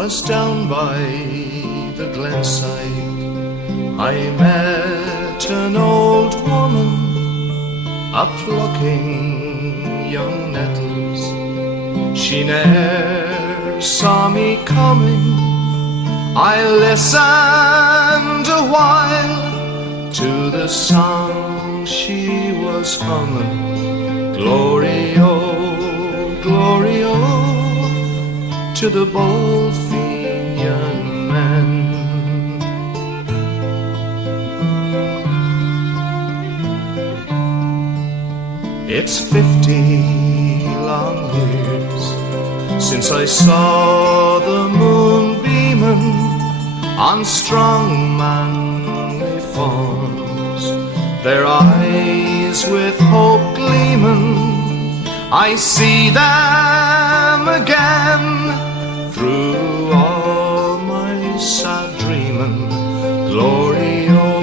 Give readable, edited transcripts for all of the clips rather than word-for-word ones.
'Twas down by the glenside I met an old woman, a-plucking young nettles. She ne'er saw me coming. I listened a while to the song she was humming. Glory, oh, glory, oh, to the bold Fenian men. It's 50 long years since I saw the moon beaming on strong manly forms, their eyes with hope gleaming. I see them again through all my sad dreaming. Glory, oh,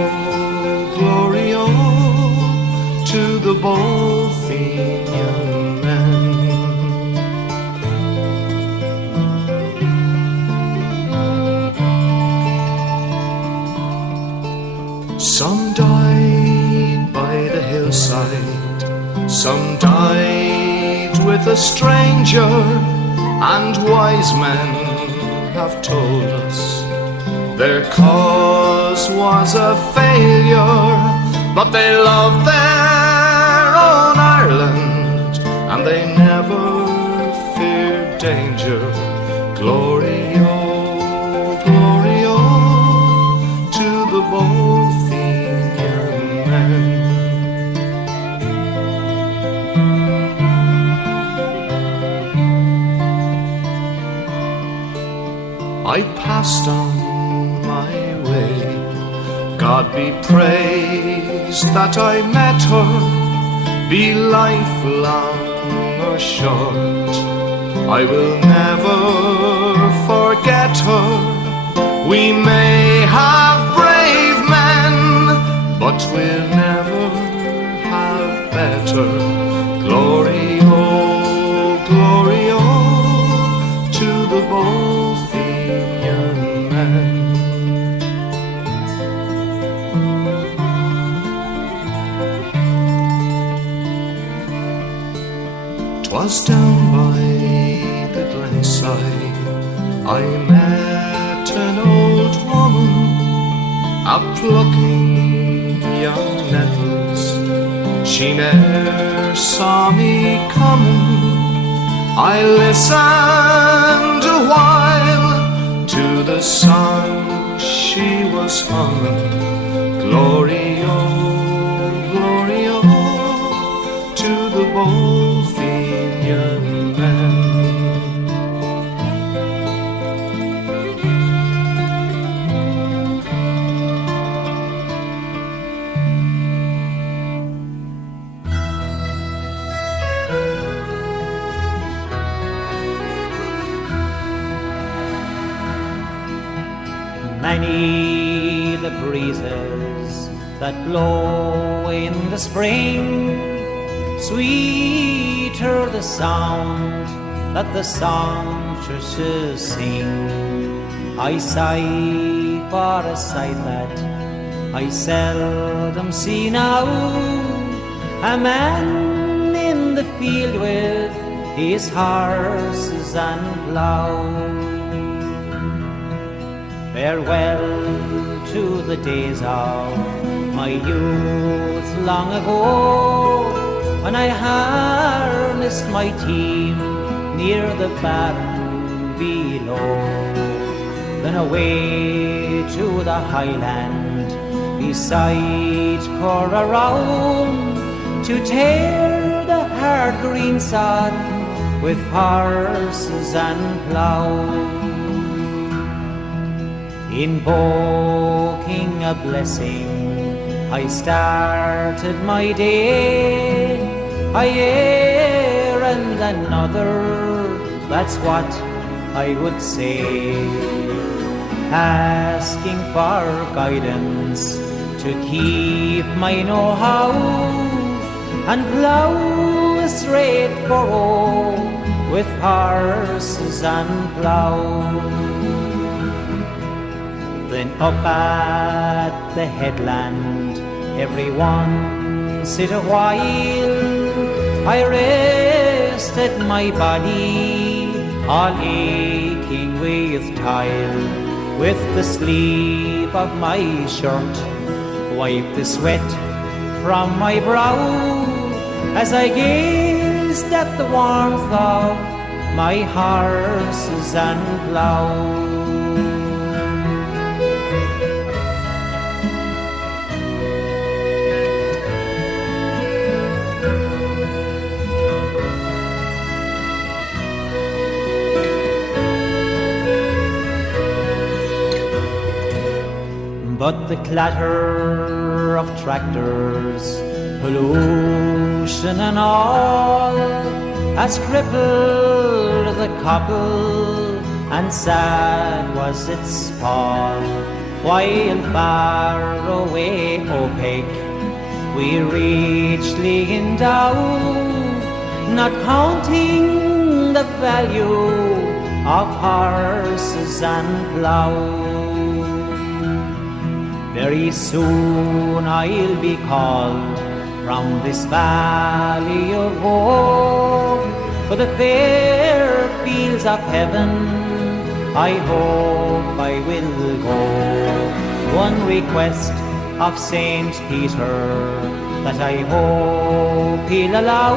to the bold Fenian men. Some died by the hillside, some died with a stranger, and wise men have told us their cause was a failure, but they loved their own Ireland and they never feared danger. Glory, oh, to the bold Fenian men. I passed on my way. God be praised that I met her, be life long or short. I will never forget her. We may have brave men, but we'll never have better. Glory, oh, to the bold Fenian men. 'Twas down by the glenside I met an old woman, a-plucking young nettles. She ne'er saw me coming. I listened a while to the song she was humming. Glory, oh, to the bold Fenian men. Many the breezes that blow in the spring, sweeter the sound that the songstresses sing. I sigh for a sight that I seldom see now, a man in the field with his horses and plough. Farewell to the days of my youth long ago, when I harnessed my team near the barn below. Then away to the highland beside Corrarown, to tear the hard green sod with horses and plough. Invoking a blessing, I started my day. A year and another, that's what I would say. Asking for guidance to keep my know-how and plough a straight furrow with horses and plough. Then up at the headland, everyone sit a while. I rested my body, all aching with toil. With the sleeve of my shirt, wiped the sweat from my brow, as I gazed at the warmth of my horses and plough. But the clatter of tractors, pollution and all, has crippled the cobble, and sad was its fall. While far away opaque we richly endow, not counting the value of horses and plough. Very soon I'll be called from this valley of woe, for the fair fields of heaven I hope I will go. One request of Saint Peter that I hope he'll allow,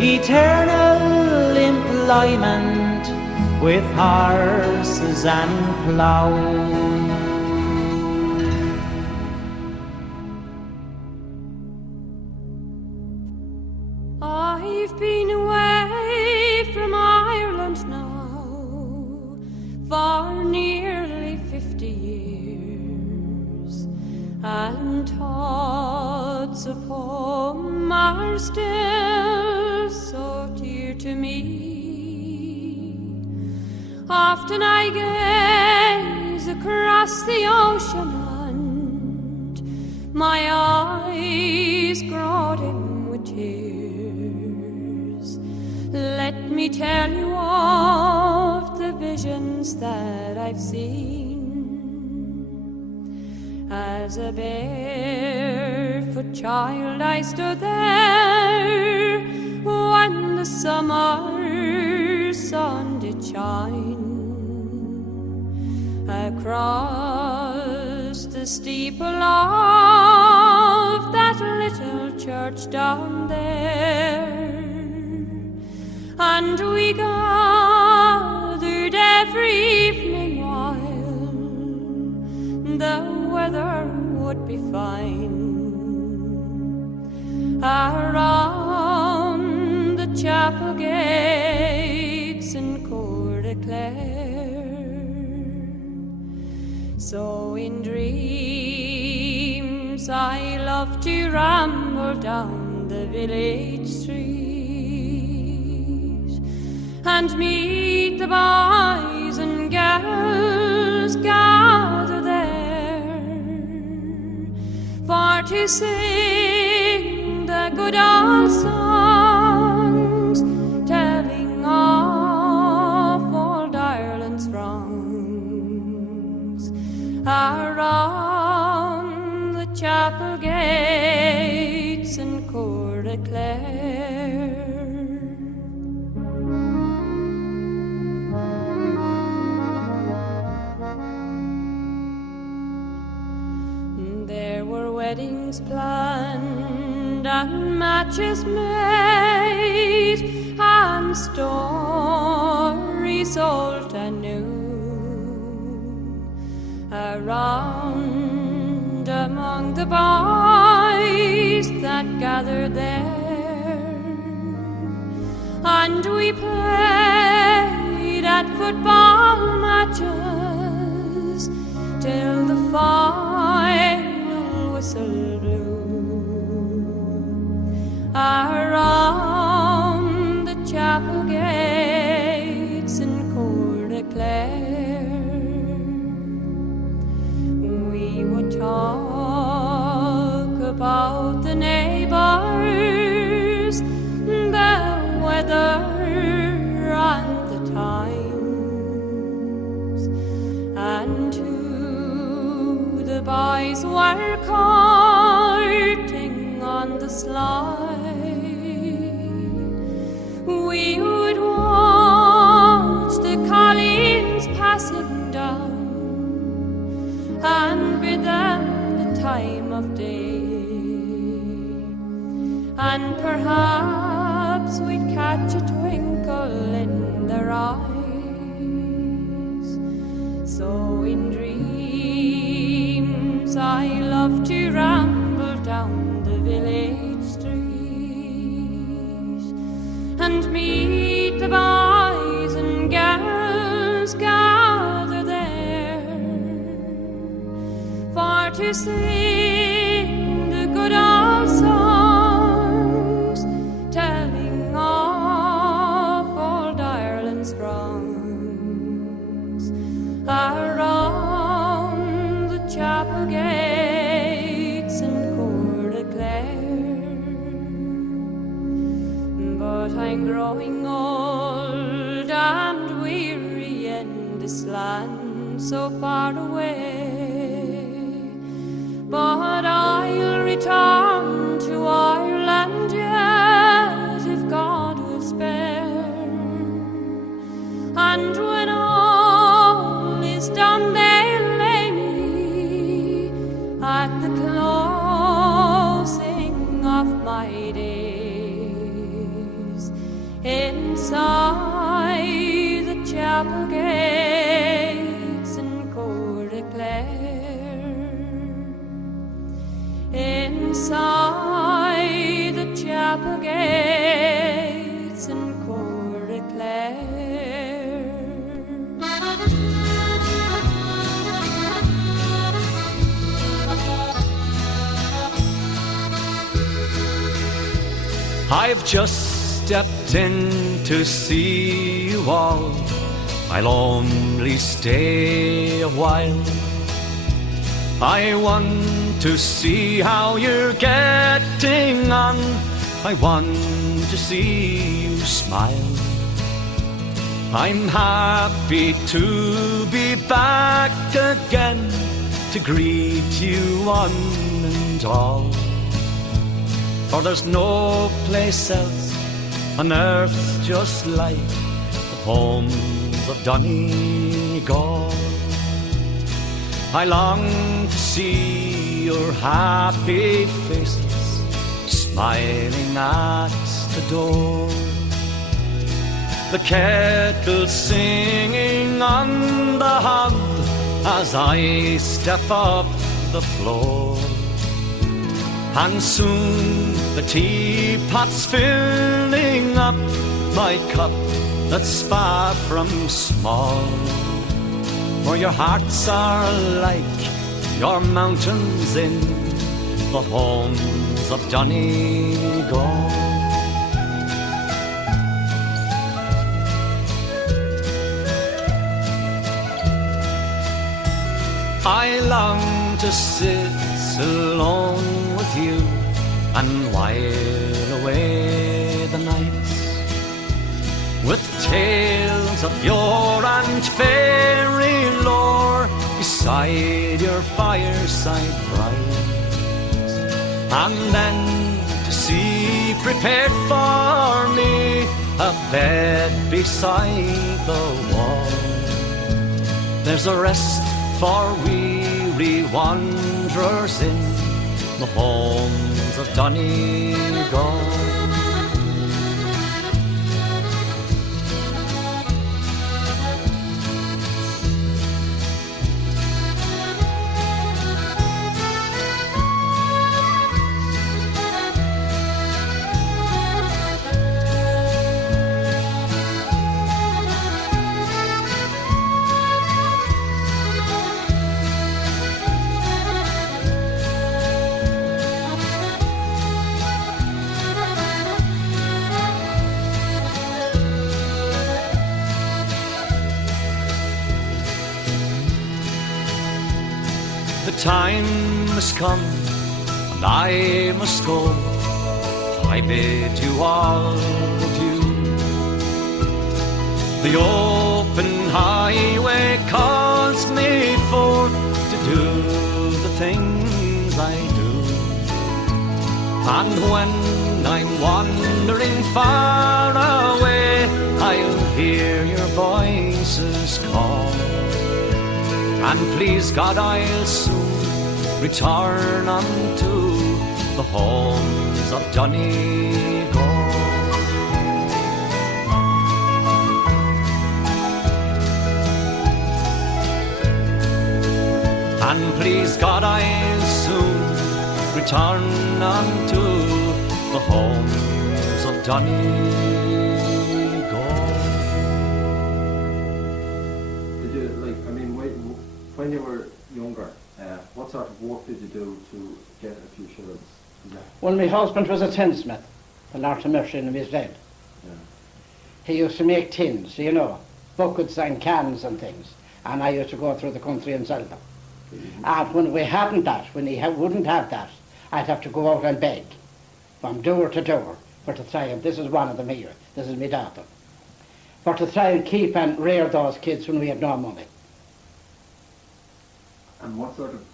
eternal employment with horses and plough. I've been away from Ireland now for nearly 50 years, and thoughts of home are still so dear to me. Often I gaze across the ocean and my eyes grow dim with tears. Let me tell you of the visions that I've seen. As a barefoot child I stood there when the summer sun did shine. Across the steeple of that little church down there, and we gathered every evening while the weather would be fine, around the chapel gates in Cour de Clare. So in dreams I love to ramble down the village street and meet the boys and girls gathered there for to sing the good old songs, telling of old Ireland's wrongs, around the chapel gates in Cour de Clare. There were weddings planned and matches made and stories old and new, around among the boys that gathered there, and we played at football matches till the final whistle blew, around the chapel gates in Cour de Clare. We would talk about the neighbors, the weather and the times, and who the boys were courting on the sly, we would watch the colleens passing down and bid them the time of day, and perhaps we'd catch a twinkle in their eyes. So in dreams I love to ramble down the village street and meet the boys and girls gather there for to sing the good old songs telling of old Ireland's wrongs around the chapel gates and Court of Clare. But I'm growing old and weary in this land so far away, but I'll return to Ireland yet if God will spare. And when all is done they'll lay me at the closing of my days inside the chapel gates and Court of Clare, inside the chapel gates and Court of Clare. I've just stepped in to see you all. I'll only stay a while. I want to see how you're getting on. I want to see you smile. I'm happy to be back again to greet you one and all. For there's no place else on earth just like the homes of Donegal. I long to see your happy faces smiling at the door, the kettle singing on the hob as I step up the floor. And soon the teapot's filling up my cup that's far from small. For your hearts are like your mountains in the homes of Donegal. I long to sit alone with you and while away the nights with tales of yore and fairy lore beside your fireside bright, and then to see prepared for me a bed beside the wall. There's a rest for weary wanderers in the homes of Donegal. The time has come and I must go. I bid you all adieu. The open highway calls me forth to do the things I do. And when I'm wandering far away, I'll hear your voices call. And please God, I'll soon return unto the homes of Donegal. And please God, I'll soon return unto the homes of Donegal. Did you, like, I mean, when you were younger, what sort of work did you do to get a few shillings? Well, my husband was a tinsmith, the North American of his dead. Yeah. He used to make tins, you know, buckets and cans and things, and I used to go through the country and sell them. And when we hadn't that, when he wouldn't have that, I'd have to go out and beg from door to door for to try and, this is one of them here, this is my daughter, for to try and keep and rear those kids when we had no money. And what sort of,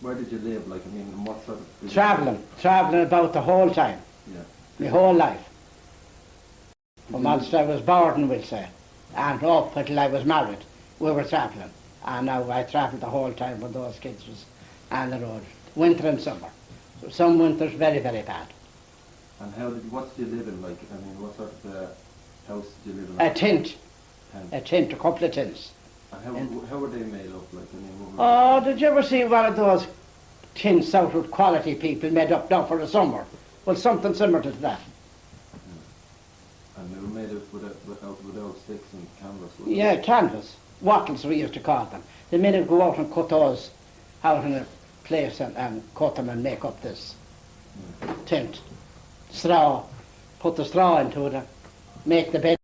where did you live? Like, I mean, what sort of... Travelling about the whole time, Yeah. my whole life. From whilst I was born, we'll say, and up until I was married, we were travelling. And now I travelled the whole time when those kids was on the road, winter and summer. So some winters very, very bad. And what did you live in? Like, I mean, what sort of house did you live in? A tent, Tent. a couple of tents. And how were they made up? Like, I mean, Oh, did you ever see one of those tents out with quality people made up now for the summer? Well, something similar to that. And they were made up without sticks and canvas? Yeah, canvas. Wattles we used to call them. The minute go out and cut those out in a place and cut them and make up this tent. Straw, put the straw into it, make the bed.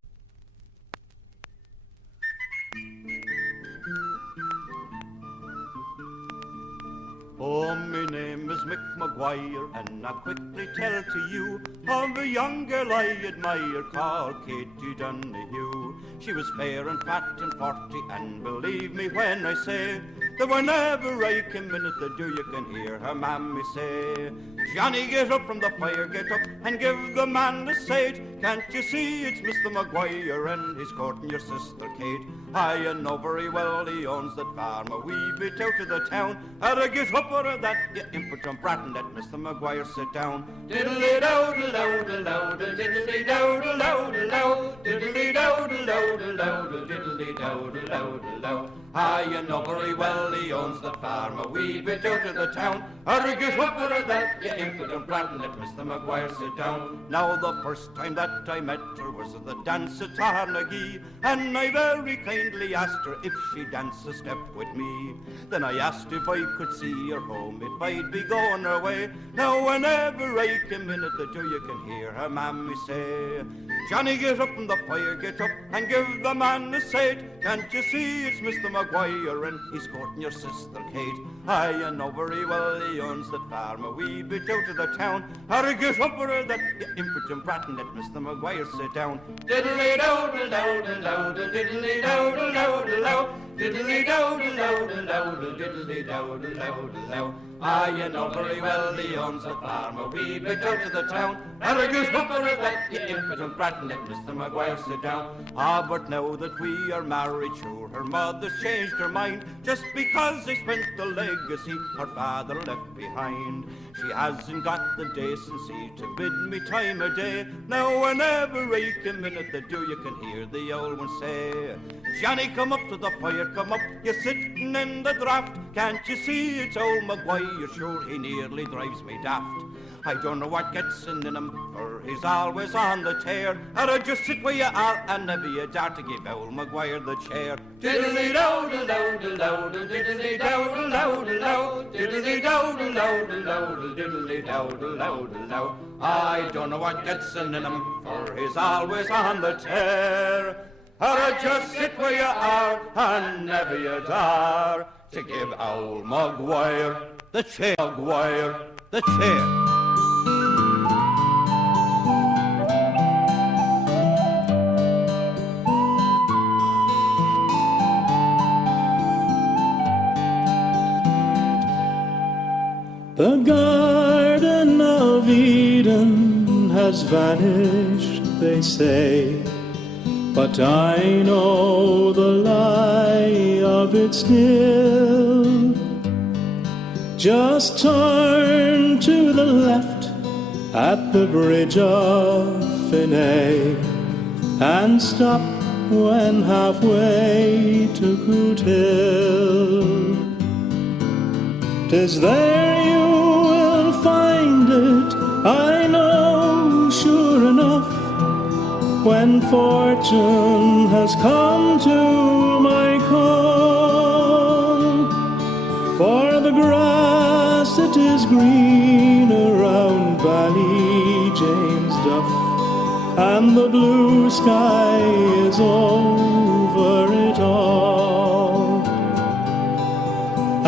Oh, my name is Mick Maguire, and I'll quickly tell to you of a young girl I admire called Katie Donahue. She was fair and fat and 40, and believe me when I say that whenever I come in at the door, you can hear her mammy say, Johnny, get up from the fire, get up and give the man a sight. Can't you see it's Mr. Maguire and he's courting your sister Kate? I know very well he owns that farm a wee bit out of the town. I'd get up out of that, you impotent brat, and let Mr. Maguire sit down. Diddly-dow-diddle-dow-diddle-dow, diddly-dow-diddle-dow-diddle-dow, diddly-dow-diddle-dow-diddle-dow, diddly-dow-diddle-dow-diddle-dow. You know very well he owns that farm a wee bit out of the town. I'd get up out of that, you impotent brat, and let Mr. Maguire sit down. Now the first time that I met her was at the dance at Tarnagee, and I very kindly asked her if she'd dance a step with me. Then I asked if I could see her home, if I'd be going her way. Now whenever I come in at the door, you can hear her mammy say, Johnny, get up from the fire, get up and give the man a sight. Can't you see it's Mr. Maguire and he's courting your sister Kate? I know very well he owns that farm a wee bit out of the town. I'll get up for that, you impotent brat, and let Mr. Maguire sit down. Diddly-dow-diddle-dow-diddle-dow, diddly-dow-diddle-dow-diddle-dow, diddly-dow-diddle-dow-diddle-dow, diddly-dow-diddle-dow-diddle-dow. You know very well he owns the farm a wee bit out of the town. I'll get up for that, you impotent brat, and let Mr. Maguire sit down. But now that we are married, sure, her mother's changed her mind, just because they spent the legacy her father left behind. She hasn't got the decency to bid me time o' day. Now whenever I come in at the door, you can hear the old one say, Johnny, come up to the fire, come up, you're sitting in the draught. Can't you see it's old Maguire, sure he nearly drives me daft. I don't know what gets in him, for he's always on the tear. I'd just sit where you are and never you dare to give old Maguire the chair. Diddly-dow-diddle-dow-diddle-dow, diddly-dow-diddle-dow-diddle-dow, diddly-dow-diddle-dow-diddle-dow, diddly-dow-diddle-dow-diddle-dow. I don't know what gets in him, for he's always on the tear. I'd just sit where you are and never you dare to give old Maguire the chair, Maguire the chair. The Garden of Eden has vanished, they say, but I know the lie of it still. Just turn to the left at the bridge of Finney and stop when halfway to Coot Hill. 'Tis there you will find it, I know sure enough, when fortune has come to my call. For the grass it is green around James Duff, and the blue sky is over it all.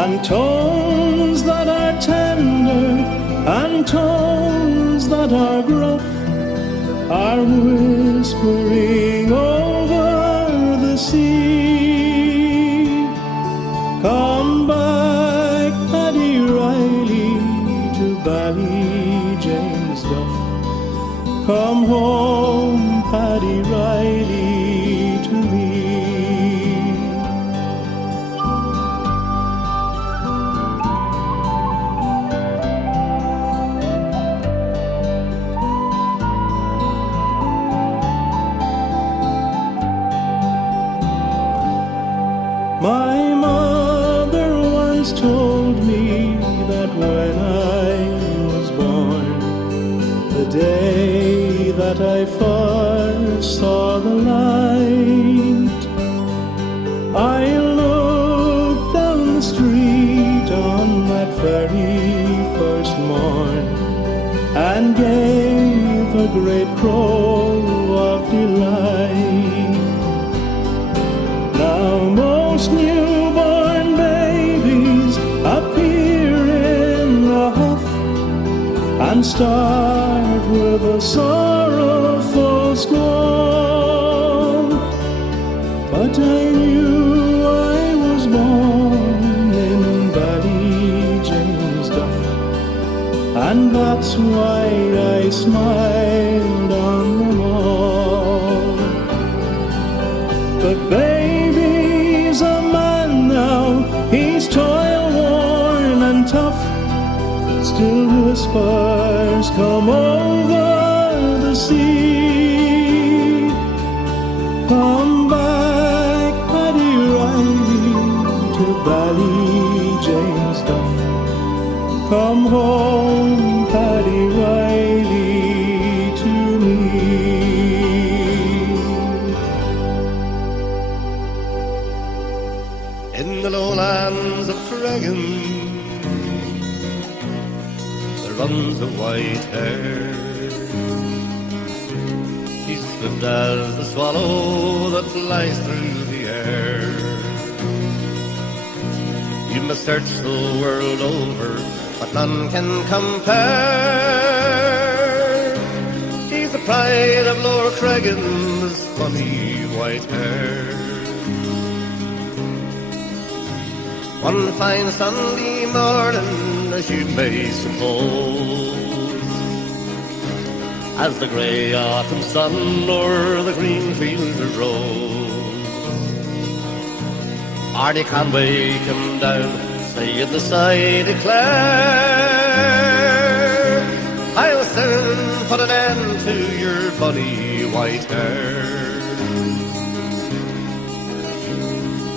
And tones that are tender and tones that are gruff are whispering over the sea. Come back, Paddy Riley, to James Duff. Come home, Paddy Riley, to me. My mother once told me that when I was born, the day that I first saw the light, I looked down the street on that very first morn and gave a great crow of delight. Now most newborn babies appear in a huff and start with a sorrowful squall. But I knew I was born in James Duff, and that's why I smiled on them all. But baby's a man now, he's toil-worn and tough, still whispers come over the sea. Come back, Paddy Riley, to James Duff. Come home, Paddy Riley, to me. In the lowlands of Cregan there runs a white hare. He's swift as the swallow that flies through the air. You must search the world over, but none can compare. He's the pride of Lower Cregan, this funny white hare. One fine Sunday morning, as you may suppose, as the grey autumn sun o'er the green fields rose, Arnie Conway come down, saying the side declare, I'll soon put an end to your bonny white hair.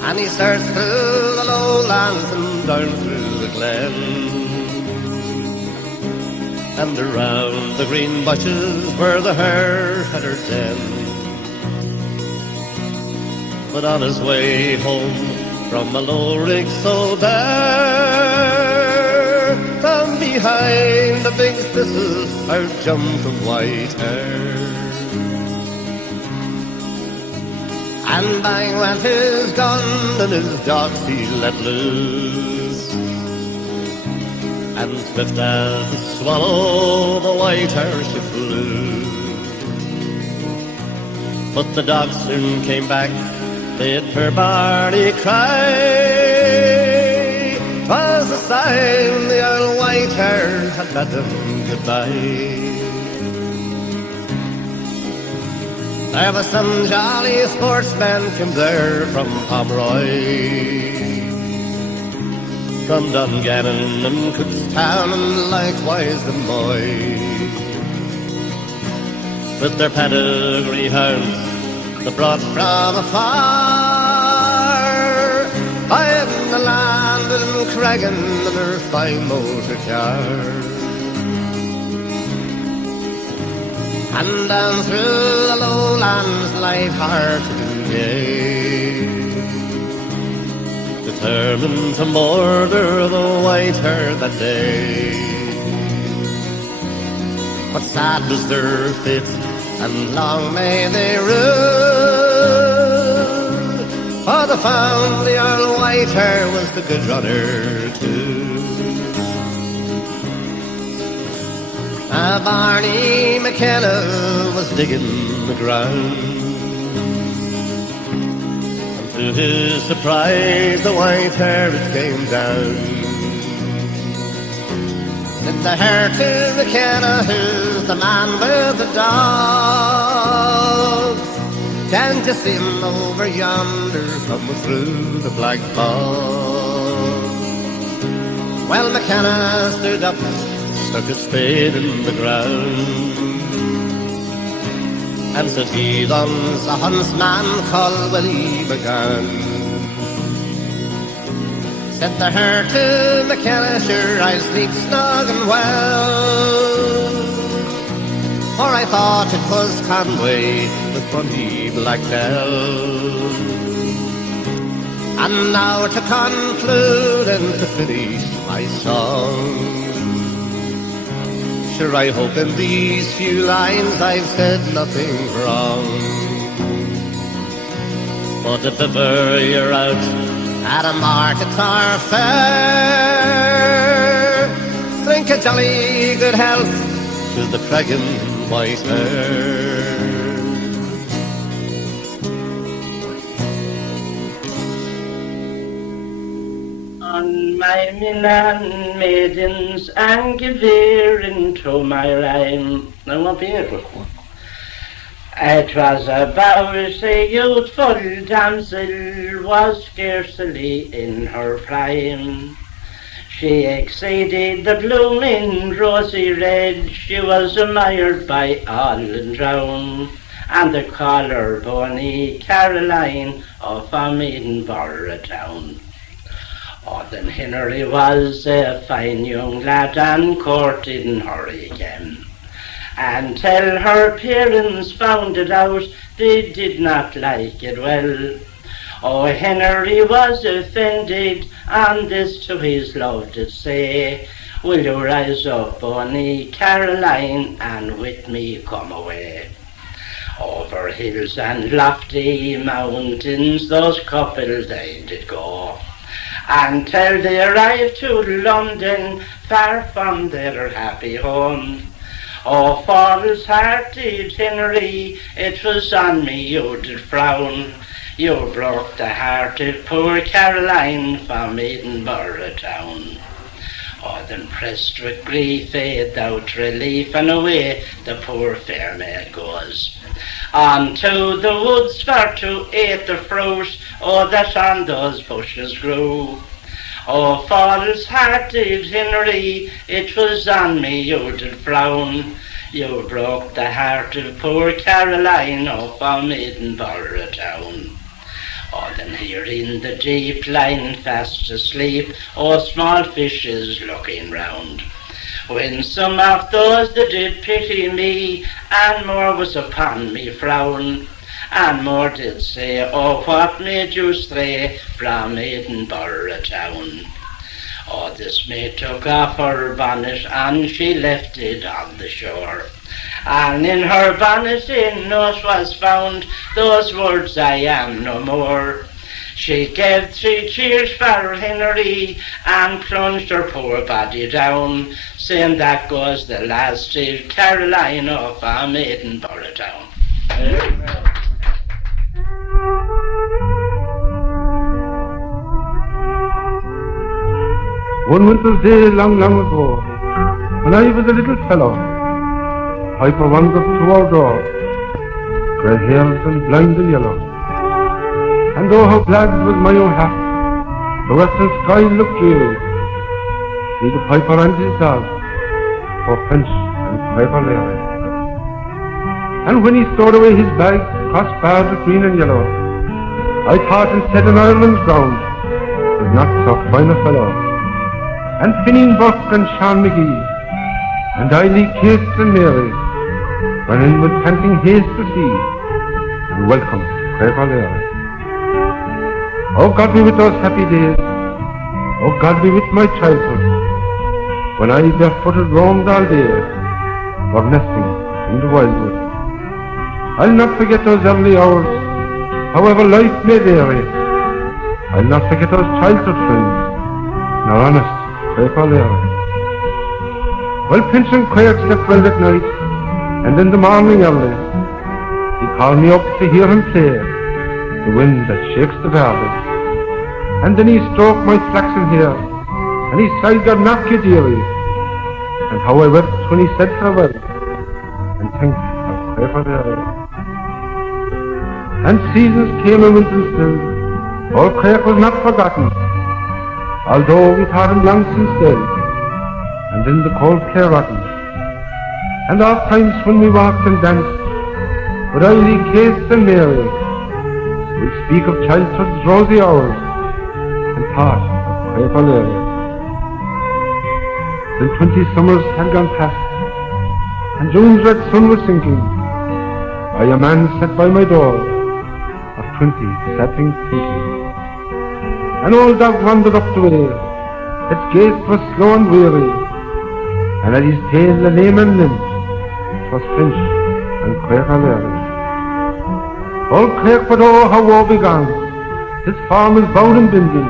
And he starts through the lowlands and down through the glen, and around the green bushes where the hare had her den. But on his way home from a low rig so bare, from behind the big thistle out jumped a white hare. And bang went his gun and his dogs he let loose, and swift as the swallow the white hare she flew. But the dogs soon came back, they'd per Barney cry, 'twas the sign the Earl Whitehair had bade them goodbye. There was some jolly sportsmen came there from Pomeroy, from Dungannon and Cookstown and likewise the Moy, with their pedigree hounds they brought from afar, buying the land and Creggan and their fine motor car. And down through the lowlands light-hearted and gay, determined to murder the Whitehair that day. But sad was their fate, and long may they rue, for they found the Earl Whitehair was the good runner too. Barney McKenna was digging the ground, and to his surprise the Whitehair it came down. Said the hare to McKenna, who's the man with the dogs, can't you see him over yonder coming through the black bog? Well, McKenna stood up, stuck his spade in the ground, and said he on's a huntsman called Willie McGann. Said the hare to McKenna, sure I'll sleep snug and well, for I thought it was Conway, the funny black bell. And now to conclude and to finish my song, sure I hope in these few lines I've said nothing wrong. But if ever you're out at a market or fair, drink a jolly good health to the Creggan Whitehair. On my milan maidens and give ear into my rhyme. I won't be able to. It was about a youthful damsel was scarcely in her prime. She exceeded the blooming rosy red, she was admired by all and round, and they call her Bonnie Caroline of a Edinburgh town. Oh, then Henry was a fine young lad and courting her again, until her parents found it out they did not like it well. Oh, Henry was offended, and this to his love did say, will you rise up, Bonnie Caroline, and with me come away? Over hills and lofty mountains those couple they did go, until they arrived to London, far from their happy home. Oh, false-hearted Henry, it was on me you did frown. You broke the heart of poor Caroline from Edinburgh town. Oh, then pressed with grief, without relief, and away the poor fair maid goes, on to the woods for to eat the fruit, oh, that on those bushes grew. Oh, false-hearted Henry, it was on me you did frown. You broke the heart of poor Caroline, oh, from Edinburgh town. Oh, then here in the deep lying fast asleep, oh, small fishes looking round, when some of those that did pity me, and more was upon me frown, and more did say, oh, what made you stray from Edinburgh town? Oh, this maid took off her bonnet, and she left it on the shore, and in her bonnet in note was found those words, I am no more. She gave 3 cheers for Henry, and plunged her poor body down, saying that goes the last of Caroline from Edinburgh town. One winter's day long, long ago, when I was a little fellow, Piper wandered to our door, grey hairs and blind and yellow. And oh, how glad was my own hat, the western sky looked dreary. See the Piper and his dog, for Finch and Piper Larry. And when he stowed away his bag, crossbarred with green and yellow, I thought instead in Ireland's ground, was not so fine a fellow. And Finian Burke and Sean McGee, and Eiley Case and Mary, ran in with panting haste to see, and welcome Piper Larry. Oh God be with those happy days, oh God be with my childhood, when I barefooted roamed all day, or nesting in the wildwood. I'll not forget those early hours, however life may vary. I'll not forget those childhood friends, nor honest Piper Larry. Well, Pinch and Quair slept well at night, and in the morning early, he called me up to hear him play, the wind that shakes the valley. And then he stroked my flaxen hair, and he sighed, God knock you dearie, and how I wept when he said farewell, and think of Piper Larry. And seasons came and went and still, old Craig was not forgotten, although we thought him long since dead, and in the cold clay rotten. And oft times when we walked and danced, with Eiley, Case and Mary, we'd speak of childhood's rosy hours, and thought of Piper Larry. Then 20 summers had gone past, and June's red sun was sinking, by a man sat by my door, of 20 satting thinking. An old dog wandered up the way, its gait was slow and weary, and at his tail a lame and limp, 'twas Finch and Piper Larry. Old Craig, but oh, how woe begone, his form is bowed and bending,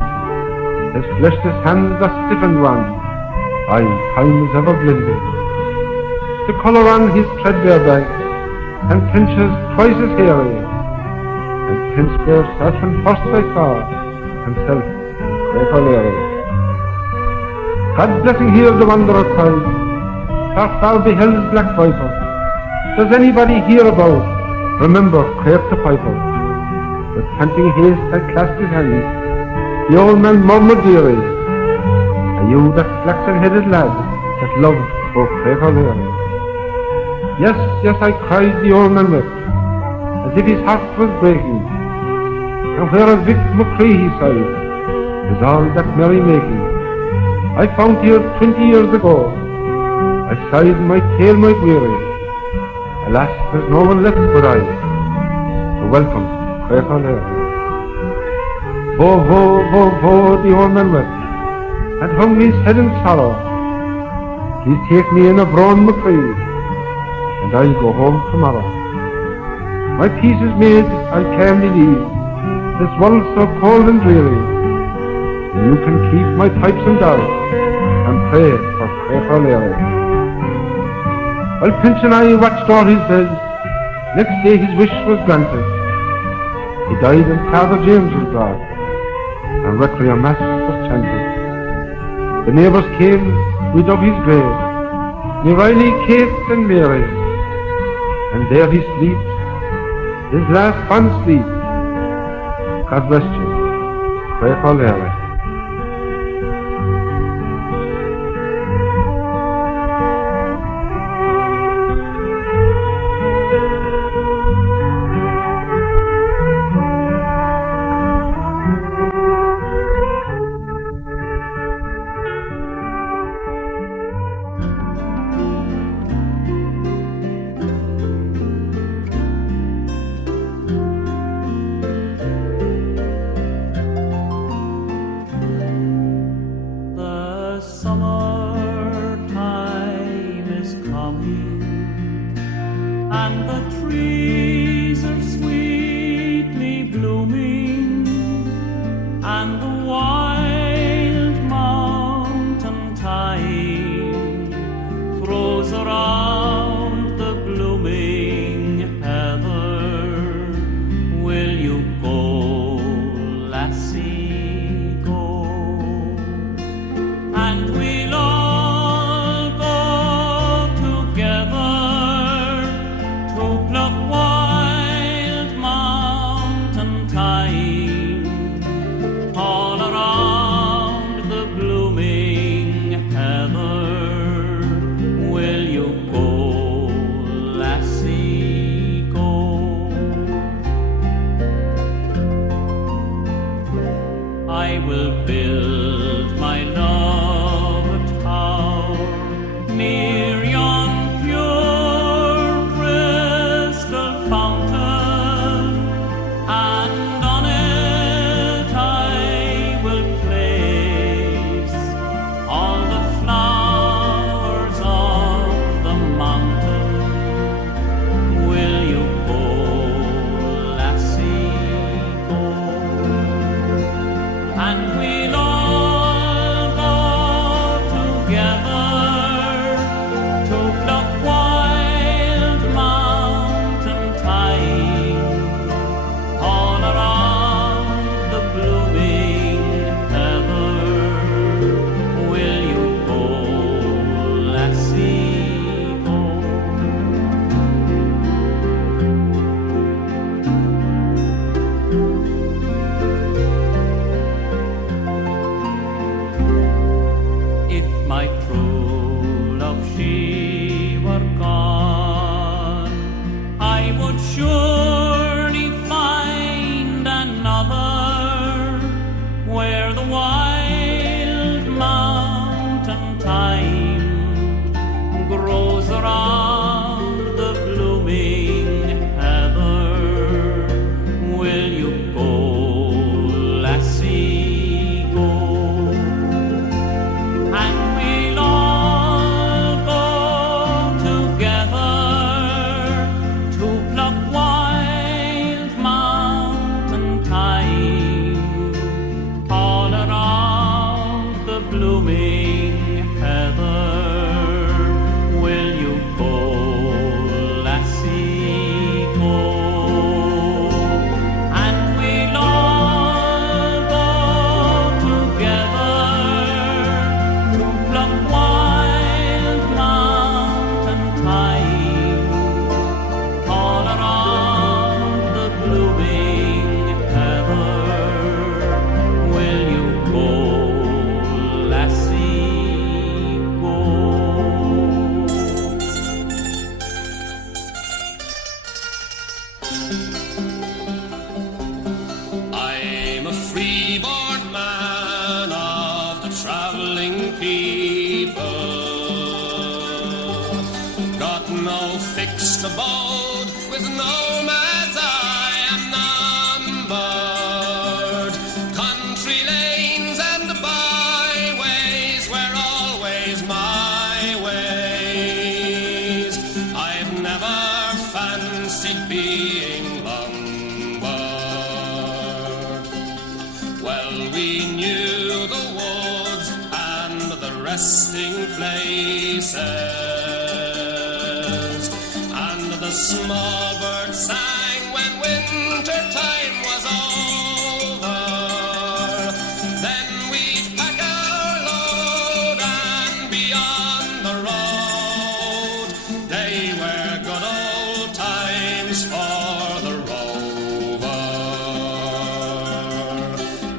his fleshless hands are stiffened one, aye, time is ever blending. The colour on his threadbare back, and Pinch's twice as hairy, and Pinch bears that when first I saw himself and Piper Larry. God blessing here the wanderer cried, far beheld his black viper. Does anybody hear about, remember Craig the Piper? With panting haste I clasped his hands, the old man murmured dearie, are you that flaxen-headed lad that loved poor Piper Larry? Yes, yes, I cried, the old man wept, as if his heart was breaking. And whereas Vic McCree he sighed, is all that merry making. I found here 20 years ago, I sighed my tail might weary. Alas, there's no one left but I, to welcome Piper Larry. Vo, vo, vo, vo, the old man wept, and hung his head in sorrow. Please take me in a brown McCree, and I'll go home tomorrow. My peace is made, I'll calmly leave this world so cold and dreary. You can keep my pipes and dolls, and pray for Piper Larry. Well, Pinch and I watched all his bed. Next day his wish was granted. He died and Father James was brought, and Requiem Mass was chanted. The neighbours came, we dug his grave, near Eiley, Case and Mary, and there he sleeps, his last fond sleep. God bless you, Piper Larry. And true love she were gone, I would surely find another where the wild mountain thyme grows around the blooming heather. Will you go, lassie, go? And we'll all go together to pluck wild mountain thyme all around the blooming heather. Will you go, lassie, go? And we'll all go together to pluck wild mountain thyme all around the blooming heather. Will you go, lassie, go? I'm a free-born man of the travelling people, got no fixed abode, with nomads I am numbered. Country lanes and byways were always my ways. I've never fancied being lumbered. Well, we knew the woods and the resting places, and the small birds sang when winter time was over. Then we'd pack our load and be on the road. They were good old times for the rover.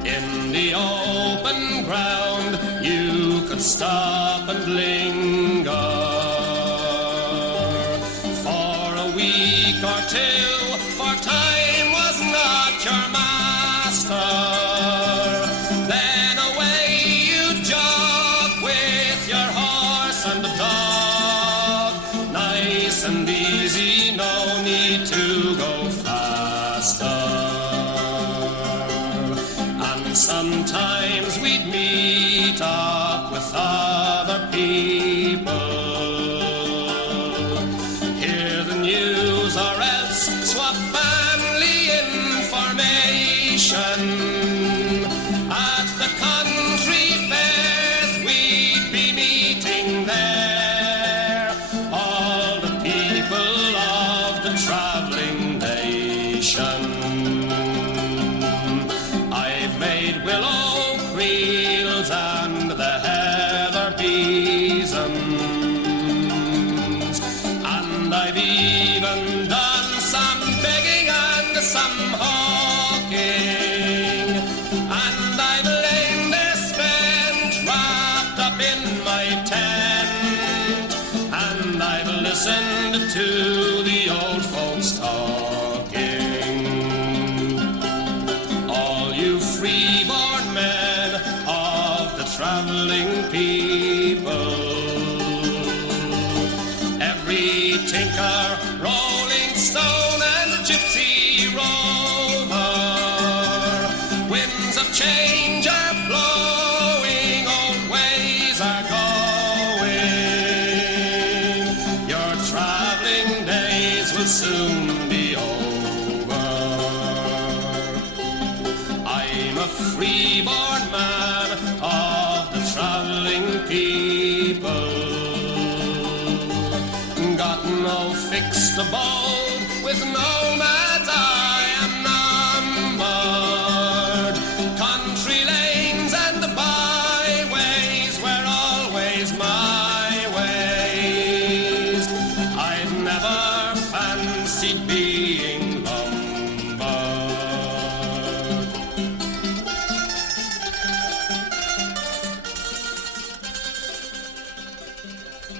In the open ground you could stop and linger for a week or two, for time was not your master. Then away you jog with your horse and a dog, nice and easy, no need to go faster. And sometimes we'd meet up with other people, hear the news or else swap family information. At the country fairs we'd be meeting there, all the people of the travelling nation. I've made willow creels and the heather besoms, and I've even done some begging and some hawking, and I've lain there spent wrapped up in my tent, and I've listened to the old folks talking. All you free-born men of the travelling people, every tinker, rolling stone and gypsy rover, winds of change are blowing, old ways are going. Your travelling days will soon be over. I'm a free-born man of the travelling people, got no fixed abode, with nomads I am numbered. Country lanes and byways were always my ways. I've never fancied being lumbered.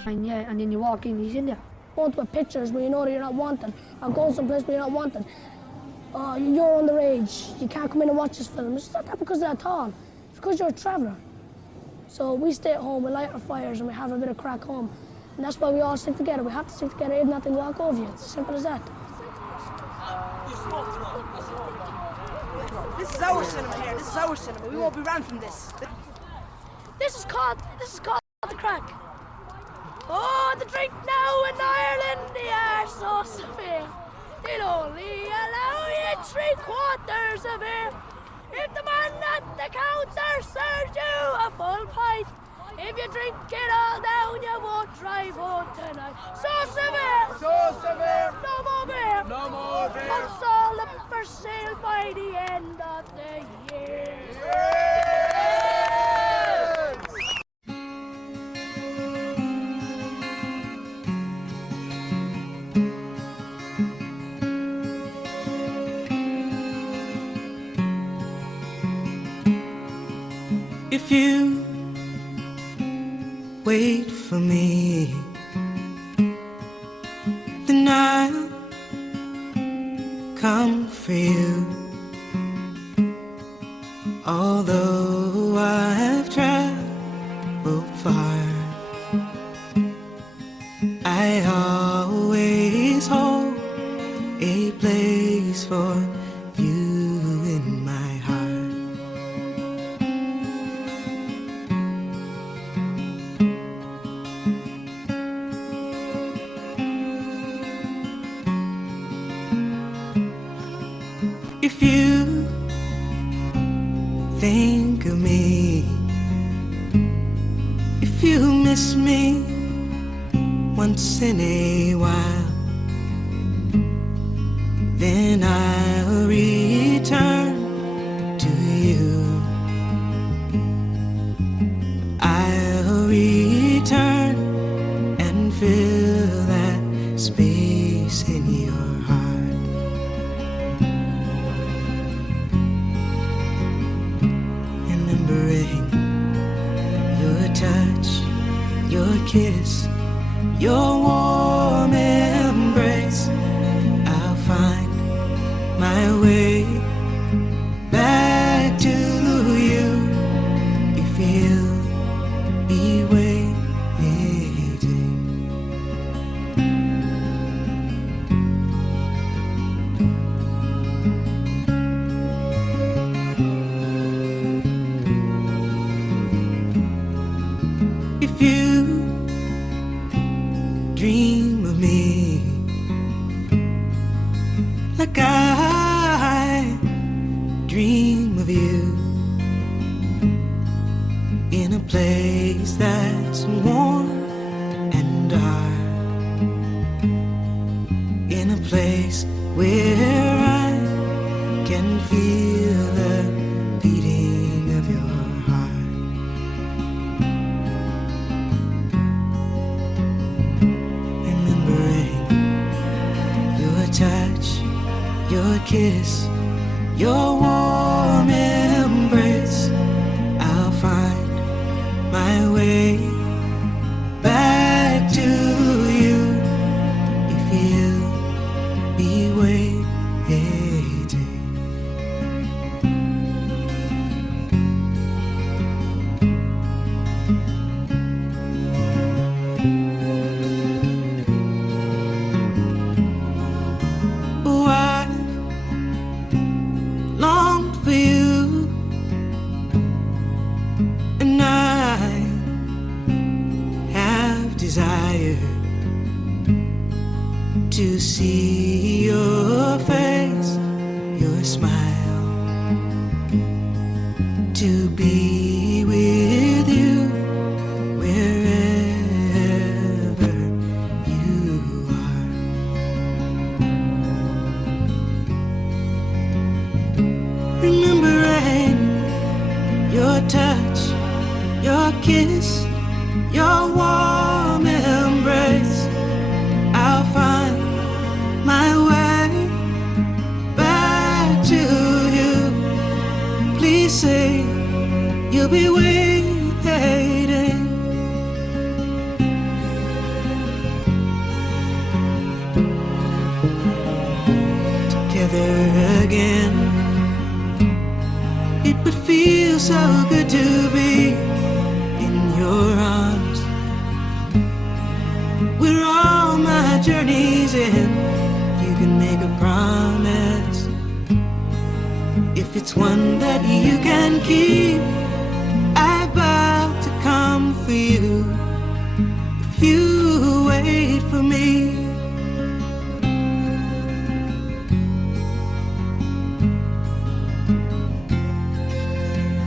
And yeah, and then you walk in, he's in there. Going with pictures where you know that you're not wanted, or going someplace where you're not wanted. You're underage, you can't come in and watch this film. It's not that because of that at all. It's because you're a traveller. So we stay at home, we light our fires, and we have a bit of crack home. And that's why we all stick together. We have to stick together, if not, they'll walk over you. It's as simple as that. This is our cinema here. This is our cinema. We won't be ran from this. This is called the crack. Oh, the drink now in Ireland, they are so severe. They'll only allow you 3/4 of beer. If the man at the counter serves you a full pint, if you drink it all down, you won't drive home tonight. So severe! So severe! No more beer! No more beer! It's all up for sale by the end of the year. If you wait for me, then I'll come for you. Although I've traveled far, I always hold a place for you in my heart. If you think of me, if you miss me once in a while, then I'll return to you. I'll return and fill that space in your heart. Remembering your touch, your kiss, your warm embrace, I'll find my way back to you if you'll be waiting. If you dream of me like I dream of you, in a place that's warm and dark, in a place where I can feel the beating of your heart. Remembering your touch, your kiss, your warm embrace, I'll find my way back to you if you'll be waiting. Oh, I've longed for you, and I have desired to see your face, your smile, to be with you wherever you are. Remembering your touch, your kiss, your warm embrace, I'll find my way back to you. Please say you'll be waiting. feels so good to be in your arms. We're all my journeys in. You can make a promise, if it's one that you can keep, I vow to come for you if you wait for me.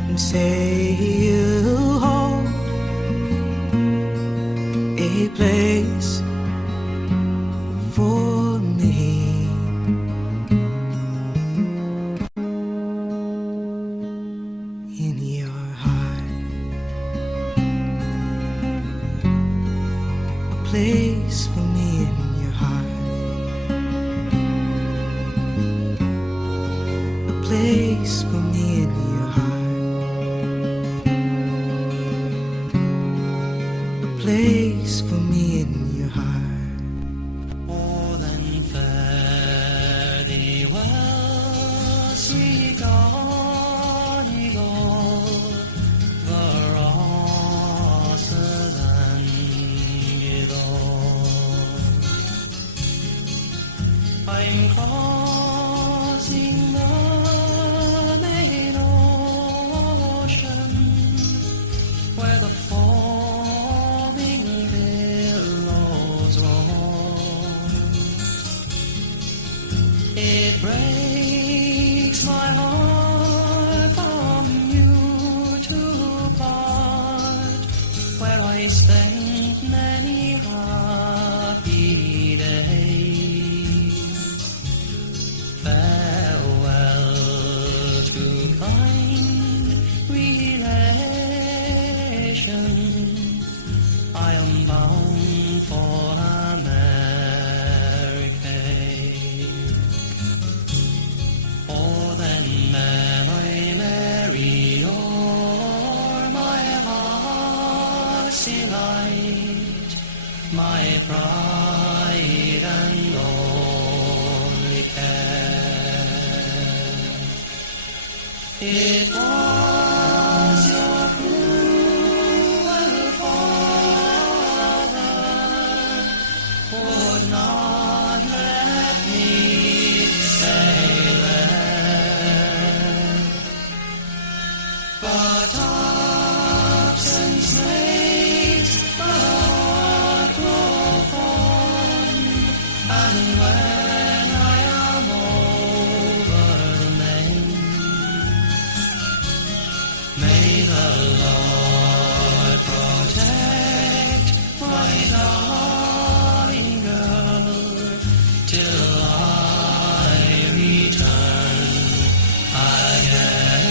And say you'll hold a place for me. In your heart, a place for me in your heart, a place for me in your heart, a place for me in your heart. Oh, then fare thee well, sweet God, eagle, the roses and I'm crossing the main ocean, where the foaming billows roll. It breaks my heart from you to part, where I spent many happy days. Farewell to kind relations, I am bound for America. Oh, then may I marry o'er my heart's delight, my pride and only care. It was your cruel father would not let me sail there, but absence makes the heart grow fond, and when I am over the main, may the Lord protect my darling girl till I return again.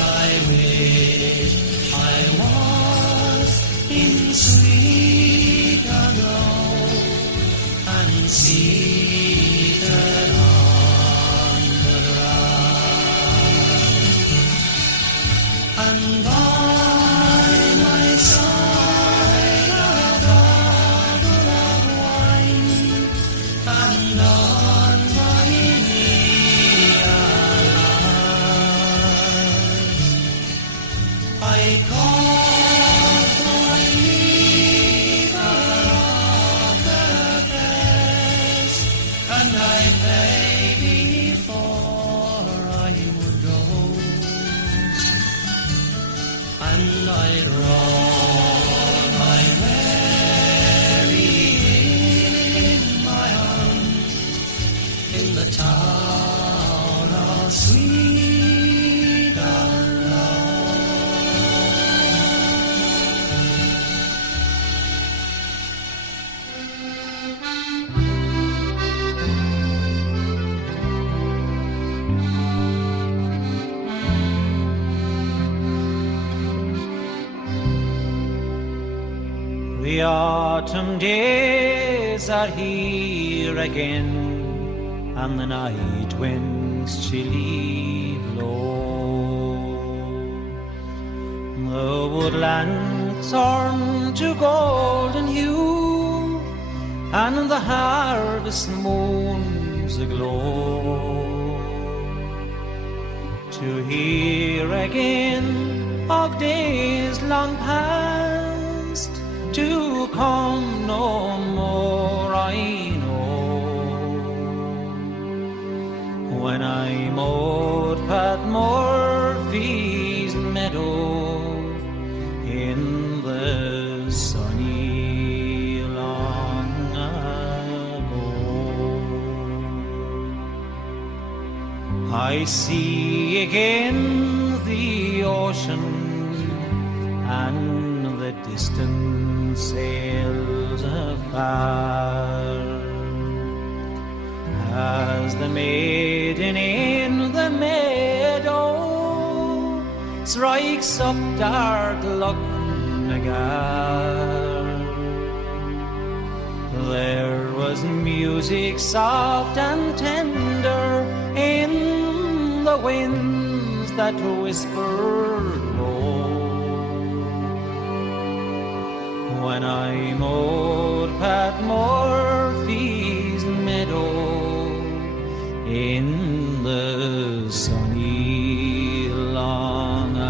I wish I was in sweet aglow and seated on the ground, and by my side a bottle of wine, and on my knee a light. I call for neither of the best, and I pay before I would go, and I'd roll my Mary in my arms in the town of Sweet Alone. The autumn days are here again, and the night winds chilly blow. The woodlands turn to golden hue, and the harvest moon's aglow. to hear again of days long past, to come no more, I know. When I'm old Pat Murphy's meadow in the sunny long ago, I see again the ocean and the distant sails afar, as the maiden in the meadow strikes up dark Lochnagar. There was music soft and tender in the winds that whispered low. When I'm old Pat Murphy's meadow in the sunny long ago.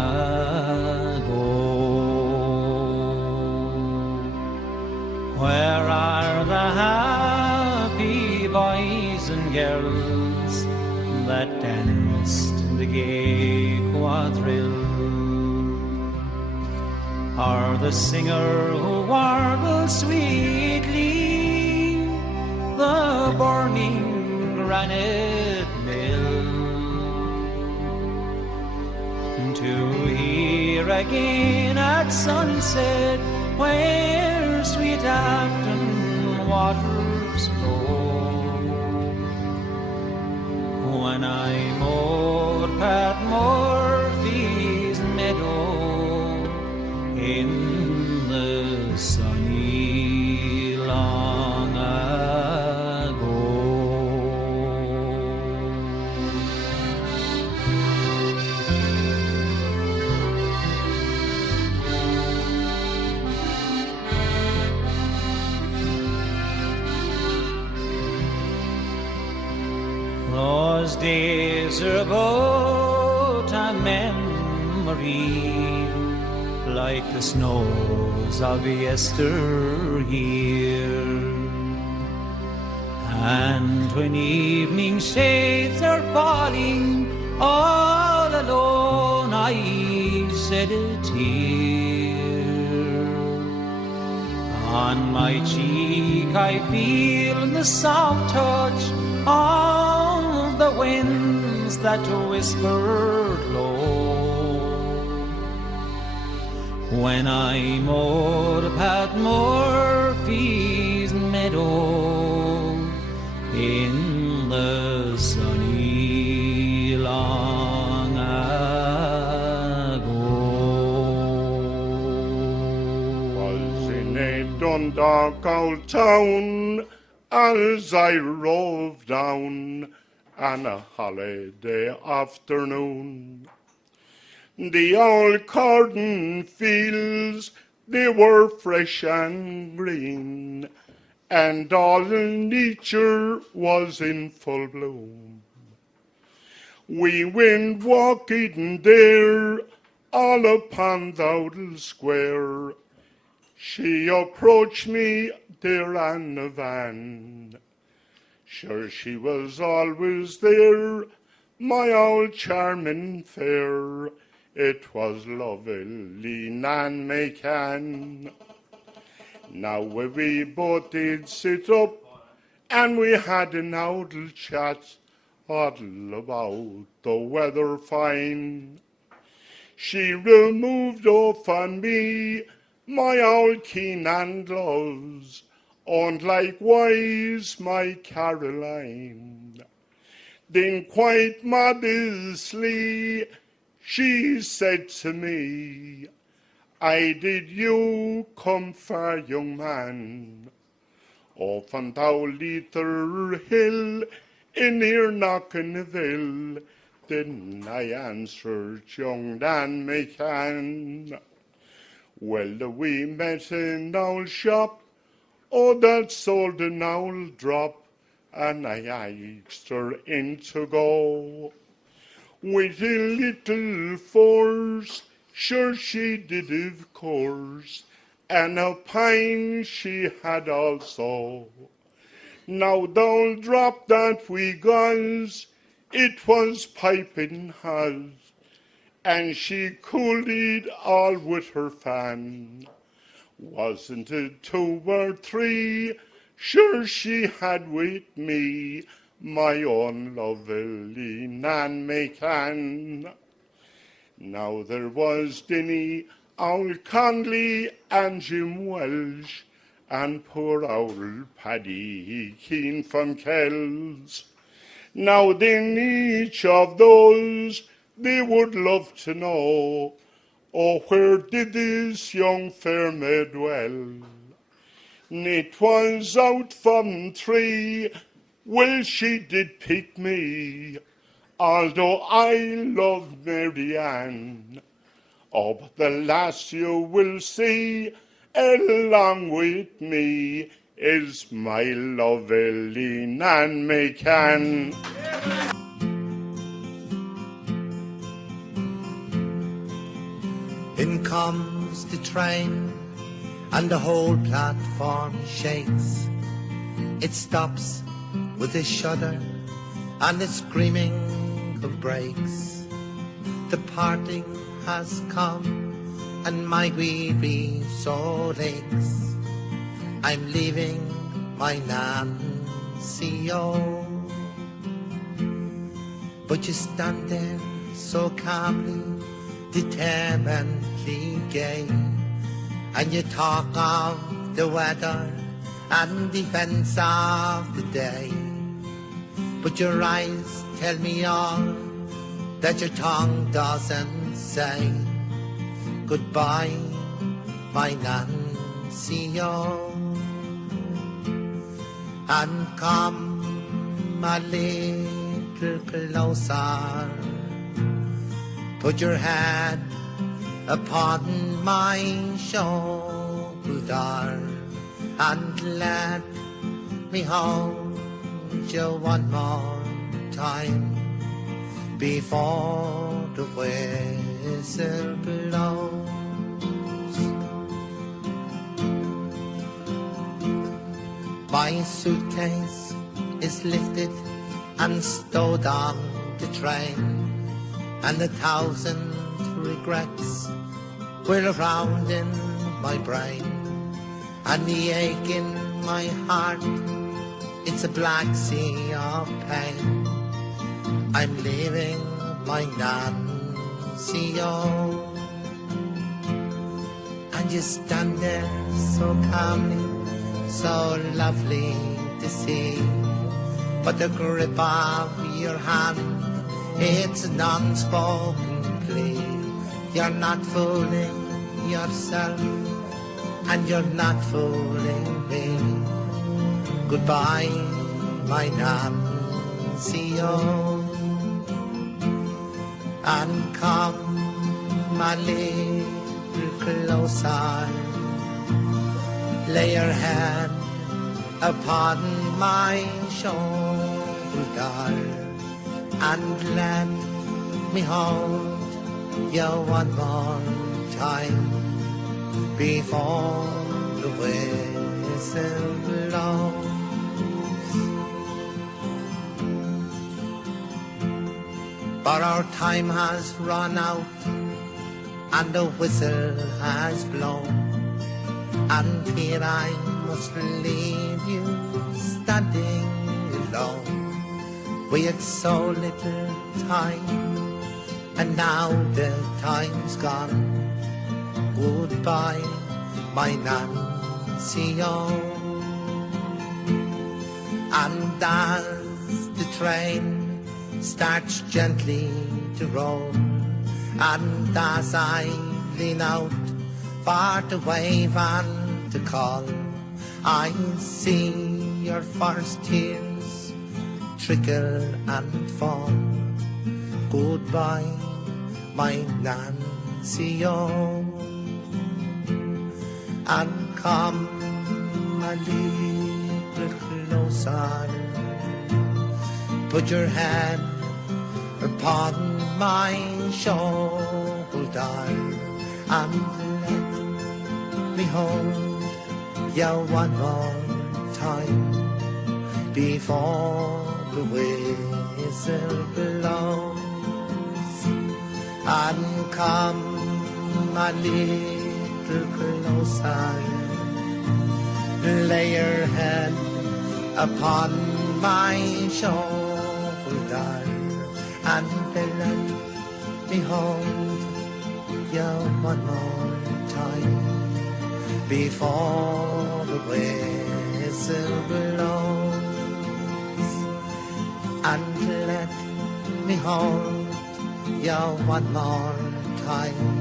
Where are the happy boys and girls that danced in the gay quadrille? Or the singer who warbled sweetly the burning granite mill? To hear again at sunset where sweet Afton waters flow. When I'm old Pat Murphy's meadow in the sunny long ago. Those days are about a memory, like the snows of yesteryear. And when evening shades are falling, all alone I shed a tear. On my cheek I feel the soft touch of the winds that whispered low. When I'm old Pat Murphy's meadow in the sunny long ago. Was in a Dundalk old town as I roved down on a holiday afternoon. The old cordon fields, they were fresh and green, and all nature was in full bloom. We went walking there, all upon the old square. She approached me there on a van. Sure she was always there, my old charming fair. It was lovely Nan McCann. Now we both did sit up and we had an idle chat all about the weather fine. She removed off on me my old keen and gloves, and likewise my Caroline. Then quite modestly she said to me, I did you come far, young man, off on thou little hill in here Knockneville? Didn't I answer, young Dan McCann? Well, we met in old shop, oh, that sold an old drop, and I asked her in to go. with a little force. Sure she did, of course, and a pine she had also. Now don't drop that wee gauze, it was piping hot, and she cooled it all with her fan. Wasn't it 2 or 3? Sure she had with me my own lovely Nan McCann. Now there was Dinny, old Conley, and Jim Welsh, and poor old Paddy Keane from Kells. Now then each of those, they would love to know, oh, where did this young fair maid dwell? It was out from 3, well, she did pick me, although I loved Mary Ann. Oh, but the lass you will see along with me is my lovely Nan McCann. In comes the train, and the whole platform shakes. It stops with a shudder, and the screaming of brakes. The parting has come, and my weary soul aches. I'm leaving my Nancy, oh. But you stand there so calmly, determinedly gay, and you talk of the weather and defense of the day. But your eyes tell me all that your tongue doesn't say. Goodbye, my Nancy, oh. And come a little closer, put your head upon my shoulder, and let me hold you one more time before the whistle blows. My suitcase is lifted and stowed on the train, and 1,000 regrets whirl around in my brain, and the ache in my heart, it's a black sea of pain. I'm leaving my Nancy, oh. And you stand there so calmly, so lovely to see, but the grip of your hand, it's an unspoken plea. You're not fooling yourself, and you're not fooling me. Goodbye, my Nancy, oh. And come a little closer, lay your head upon my shoulder, and let me hold you one more time before the whistle blows. But our time has run out, and the whistle has blown, and here I must leave you standing alone. We had so little time, and now the time's gone. Goodbye, my Nancy, oh. And as the train starts gently to roll, and as I lean out for to wave and to call, I see your first tears trickle and fall. Goodbye, my Nancy, oh. And come a little closer, put your hand upon my shoulder and let me hold you one more time before the whistle blows, and come a little closer, lay your head upon my shoulder and let me hold you one more time before the whistle blows, and let me hold you one more time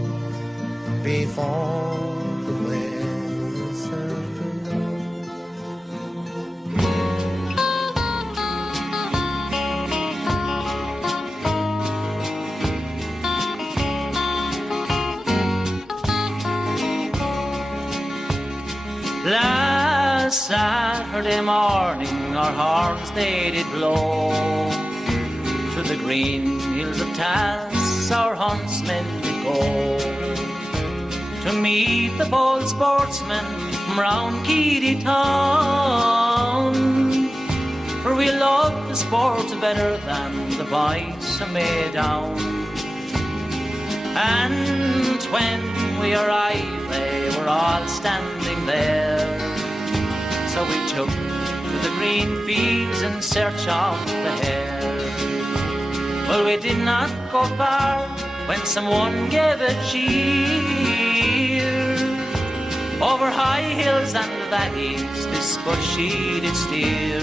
before the whistle blows. Last Saturday morning our horns they did blow, to the green hills of Tass our huntsmen did go, to meet the bold sportsmen from round Keady town, for we loved the sport better than the boys of Maydown. And when we arrived they were all standing there, so we took to the green fields in search of the hare. Well, we did not go far when someone gave a cheer. Over high hills and valleys this bushy did steer,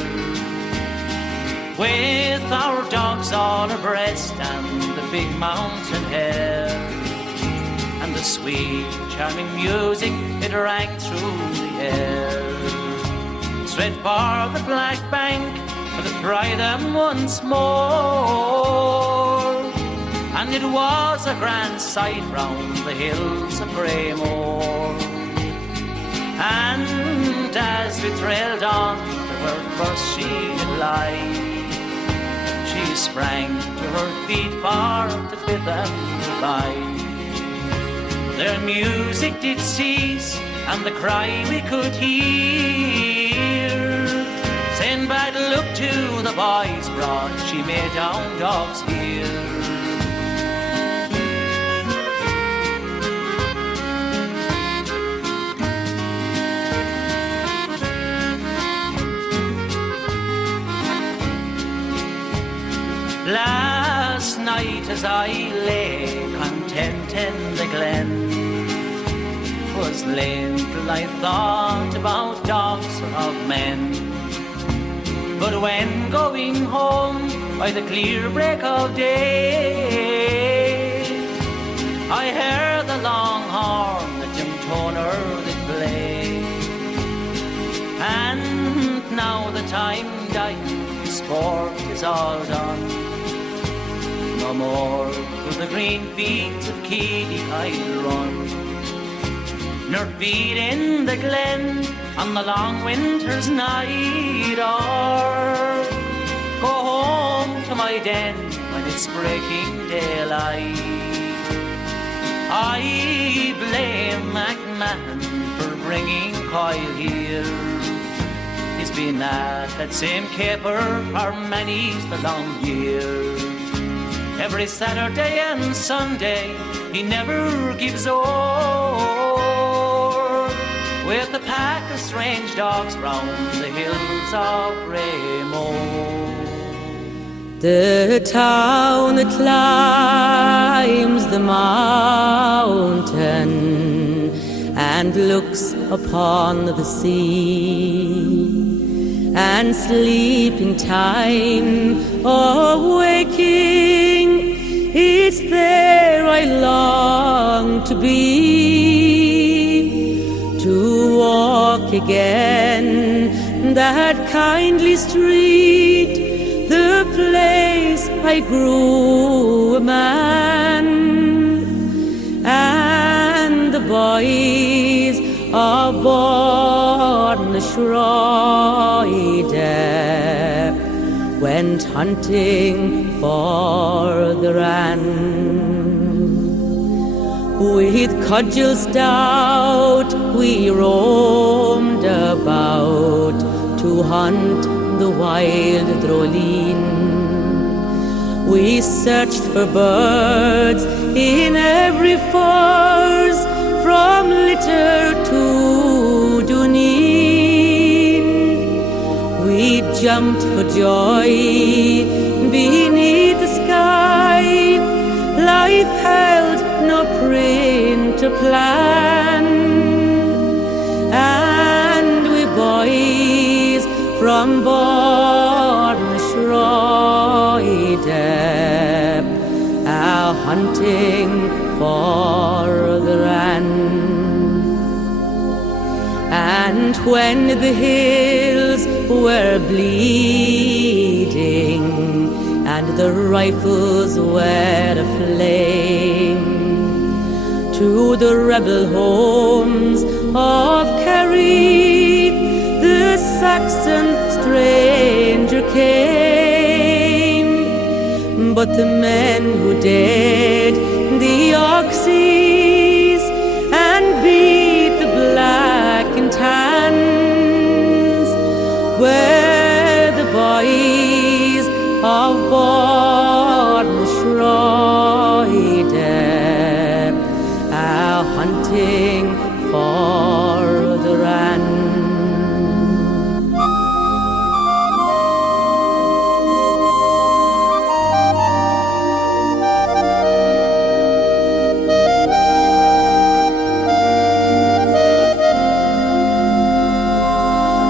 with our dogs all abreast and the big mountain hare, and the sweet charming music it rang through the air. Straight for the black bank to try them once more, and it was a grand sight round the hills of Braemore. And as we trailed on to where first she did lie, she sprang to her feet for to bid them goodbye. Their music did cease and the cry we could hear, saying bad luck to the boys brought she made down dogs here. Last night as I lay content in the glen, 'twas little I thought about dogs or of men. But when going home by the clear break of day, I heard the long horn that Jim Toner did play. And now the time died, the sport is all done. No more through the green fields of Keady I'll run, nor feed in the glen on the long winter's night, or go home to my den when it's breaking daylight. I blame MacMahon for bringing Coyle here. He's been at that same caper for many's the long year. Every Saturday and Sunday he never gives o'er, with a pack of strange dogs round the hills of Braemore. The town that climbs the mountain and looks upon the sea, and sleeping time or waking, it's there I long to be, to walk again that kindly street, the place I grew a man, and the boys are born the Shroide, went hunting for the ran. With cudgels stout we roamed about to hunt the wild droline. We searched for birds in every furze, from litter to duneen. We jumped for joy beneath the sky. Life held no print or plan, and we boys from Bornshroide are hunting for the ran. And when the hills were bleeding and the rifles were aflame, to the rebel homes of Kerry the Saxon stranger came. But the men who dared the oxys and beat the black and tans were the boys of Bornshroide are hunting for the ran.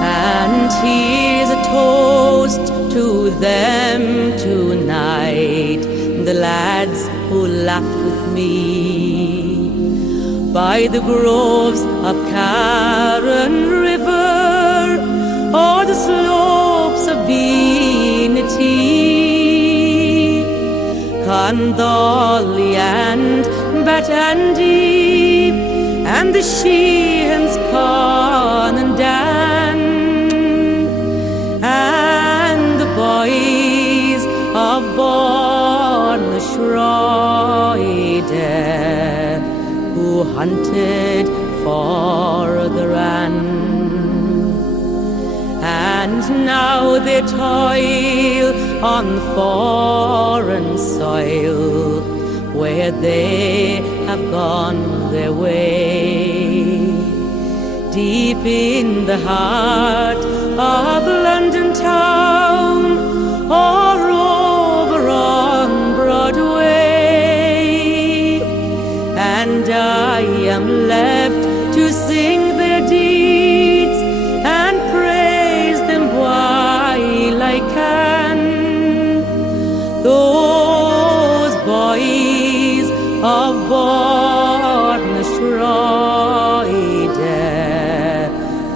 And here's a toast to them tonight, the lads who laughed with me by the groves of Carron River or the slopes of Beenatee, Condolly and Batandy and the Sheehan's Con and Dan, and the boys of Bornshroide who hunted for the ran. And now they toil on foreign soil where they have gone their way, deep in the heart of London town or over on Broadway. And I am left to sing their deeds and praise them while I can. Those boys of Bornshroide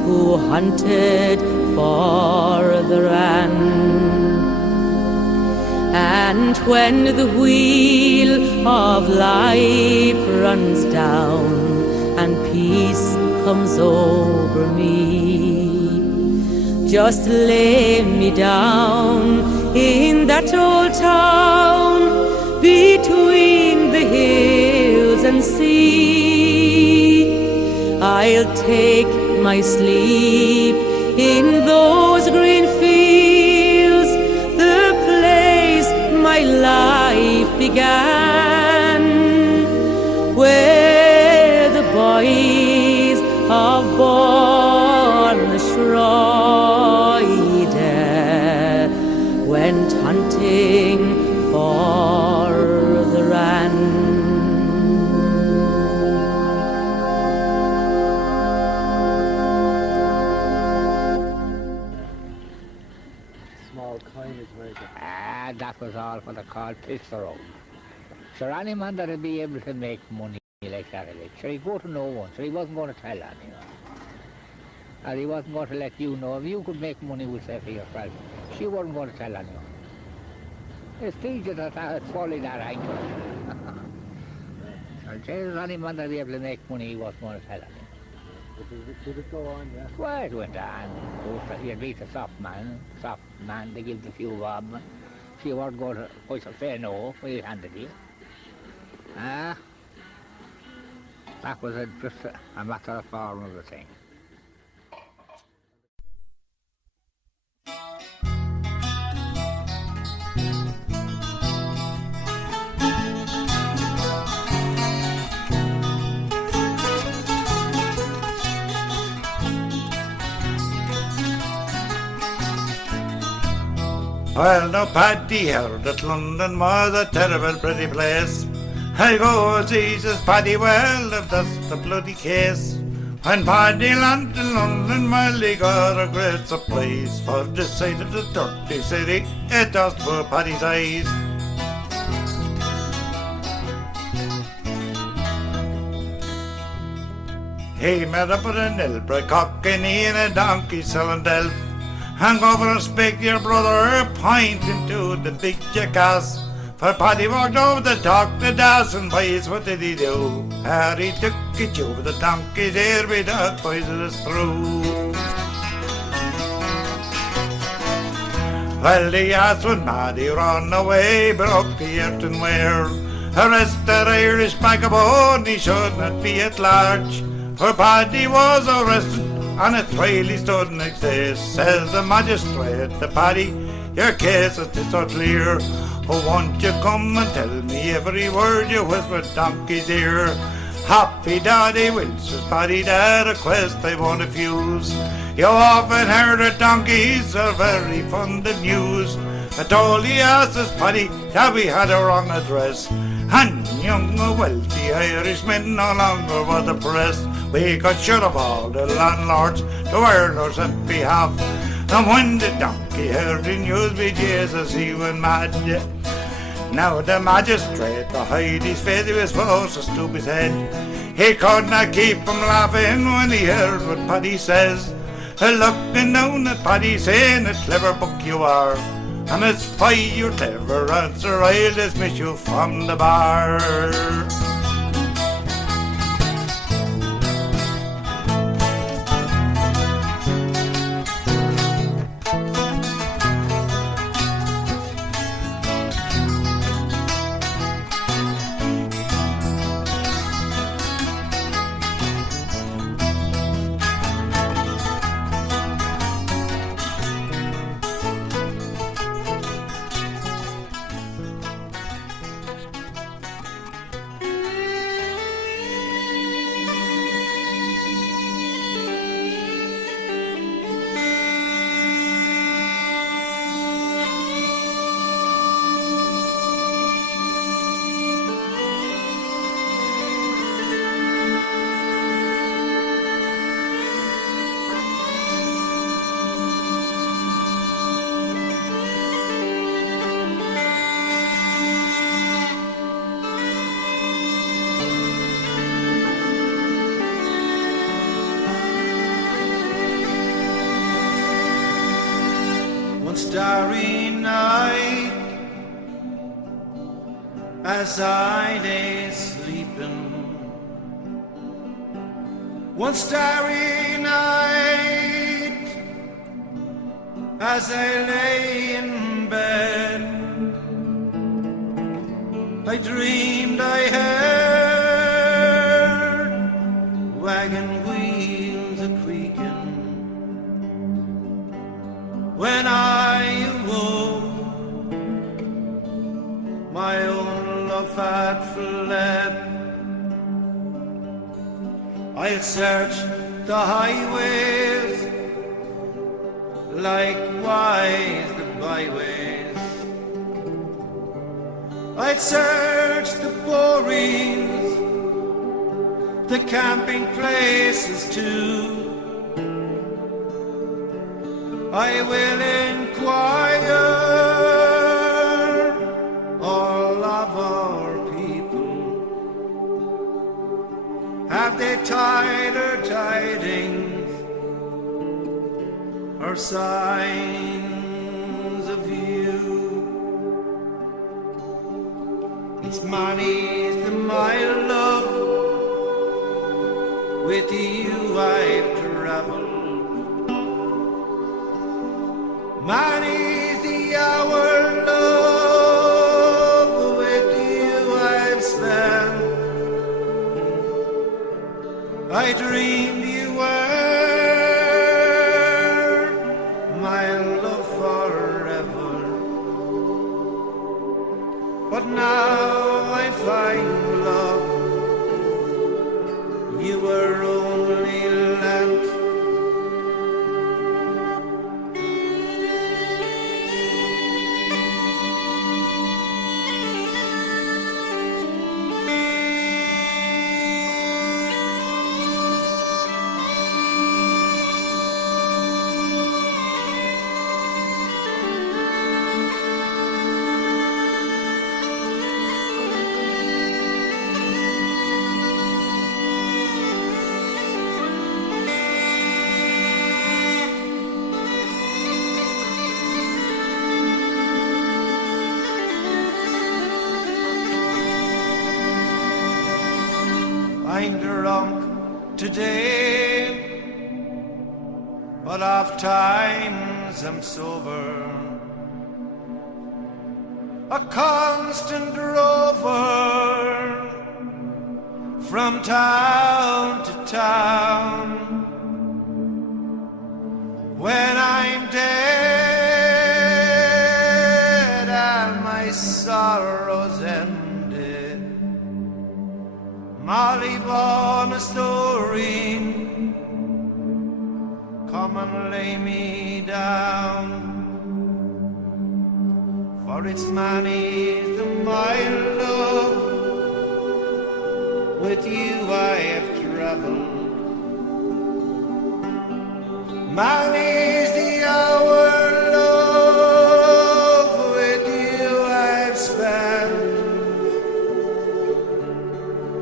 who hunted for the ran. And when the wheel of life runs down and peace comes over me, just lay me down in that old town between the hills and sea. I'll take my sleep in those green fields, the place my life began, where the boys of Bornshroide went hunting for the ran. That was all what they called piss around. Sure, any man that'd be able to make money like that, sure, he'd go to no one, so he wasn't going to tell anyone. And he wasn't going to let you know. If you could make money with, say, for yourself, she wasn't going to tell anyone. It's easy that it's fully that angle. So, there's any man that'd be able to make money, he wasn't going to tell anyone. Did it go on, yeah? Well, it went on. He'd meet a soft man, they give the few bob. If you weren't going to push a fair no, we handed you. That was just a matter of form of the thing. Well, no Paddy heard that London was a terrible pretty place. I go, Jesus, Paddy, well, if that's the bloody case. When Paddy landed in London, well, he got a great surprise. For this side of the dirty city, it does poor Paddy's eyes. He met up with an Ilbra cockney and a donkey selling delf. And go for a speak to your brother, pointing to the big jackass. For Paddy walked over to talk to Das, and boys, what did he do? Harry took it over the donkey's ear with that poisonous through. Well, the ass when Paddy ran away, broke the earthenware. Arrested Irish vagabond, he should not be at large. For Paddy was arrested, and a trial he stood next day. Says the magistrate to Paddy, your case is so clear. Oh, won't you come and tell me every word you whispered donkey's ear? Happy daddy will, says Paddy, that request I won't refuse. You often heard that donkeys are very fond of news. I told the ass, says Paddy, that we had a wrong address. And young wealthy Irishmen no longer were the press. We got shut of all the landlords to earners on behalf. And when the donkey heard the news, be Jesus, he went mad. Now the magistrate, to hide his face, he was forced to stoop his head. He could not keep from laughing when he heard what Paddy says. Looking down at Paddy, saying, a clever book you are. And it's by your clever answer I'll dismiss you from the bar. Starry night, as I lay sleeping. One starry night, as I lay in bed, I dreamed I heard wagon wheels a-creaking. When I awoke, my own love had fled. I'll search the highways, likewise the byways. I'll search the borings, the camping places too. I will inquire all of our people. Have they tidings or signs of you? It's many's the mile, love, we with you I've traveled. Many's the hour, love, with you I've spent. I dreamed you were my love forever, but now I find, love, you were only lent. I'm drunk today, but oft times I'm sober, a constant rover from town to town. When I'm dead and my sorrows ended, Molly born a story, come and lay me down. For it's many's the my love, with you I have traveled. Many's the hour, love, with you I've spent.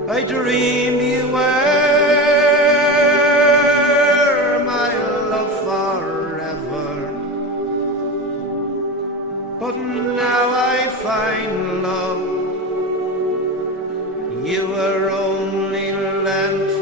I dreamed you were my love forever, but now I find, love, you were only lent.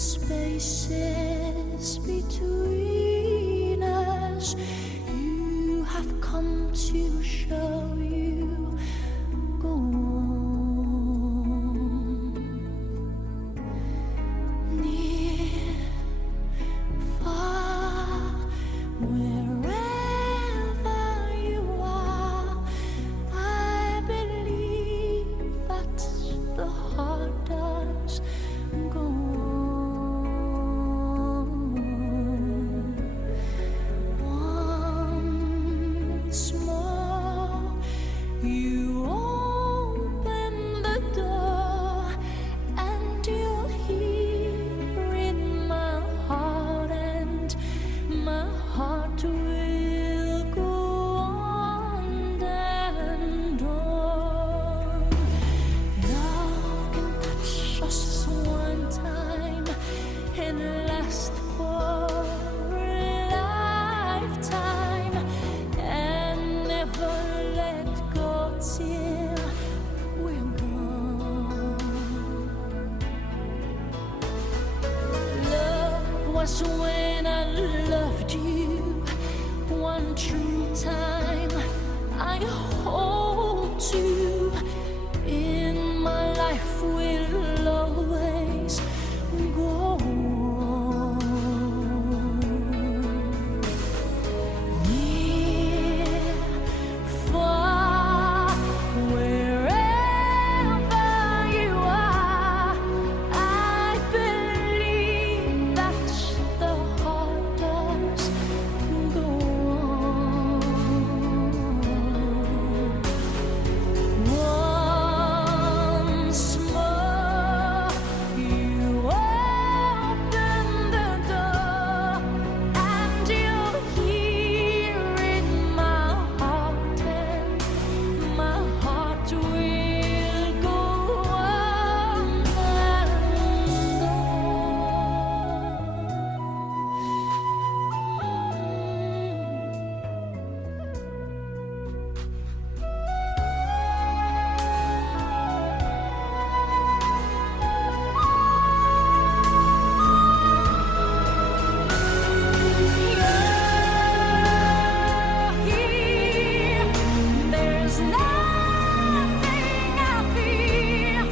Spaces between us, you have come to show you. Go on, near, far, wherever you are, I believe was when I loved you one true time. I hold you in my life will always go on. Near, far, wherever you are, I believe that the heart does go on. Once more, you open the door, and you're here in my heart, and my heart will go on and there's nothing I fear,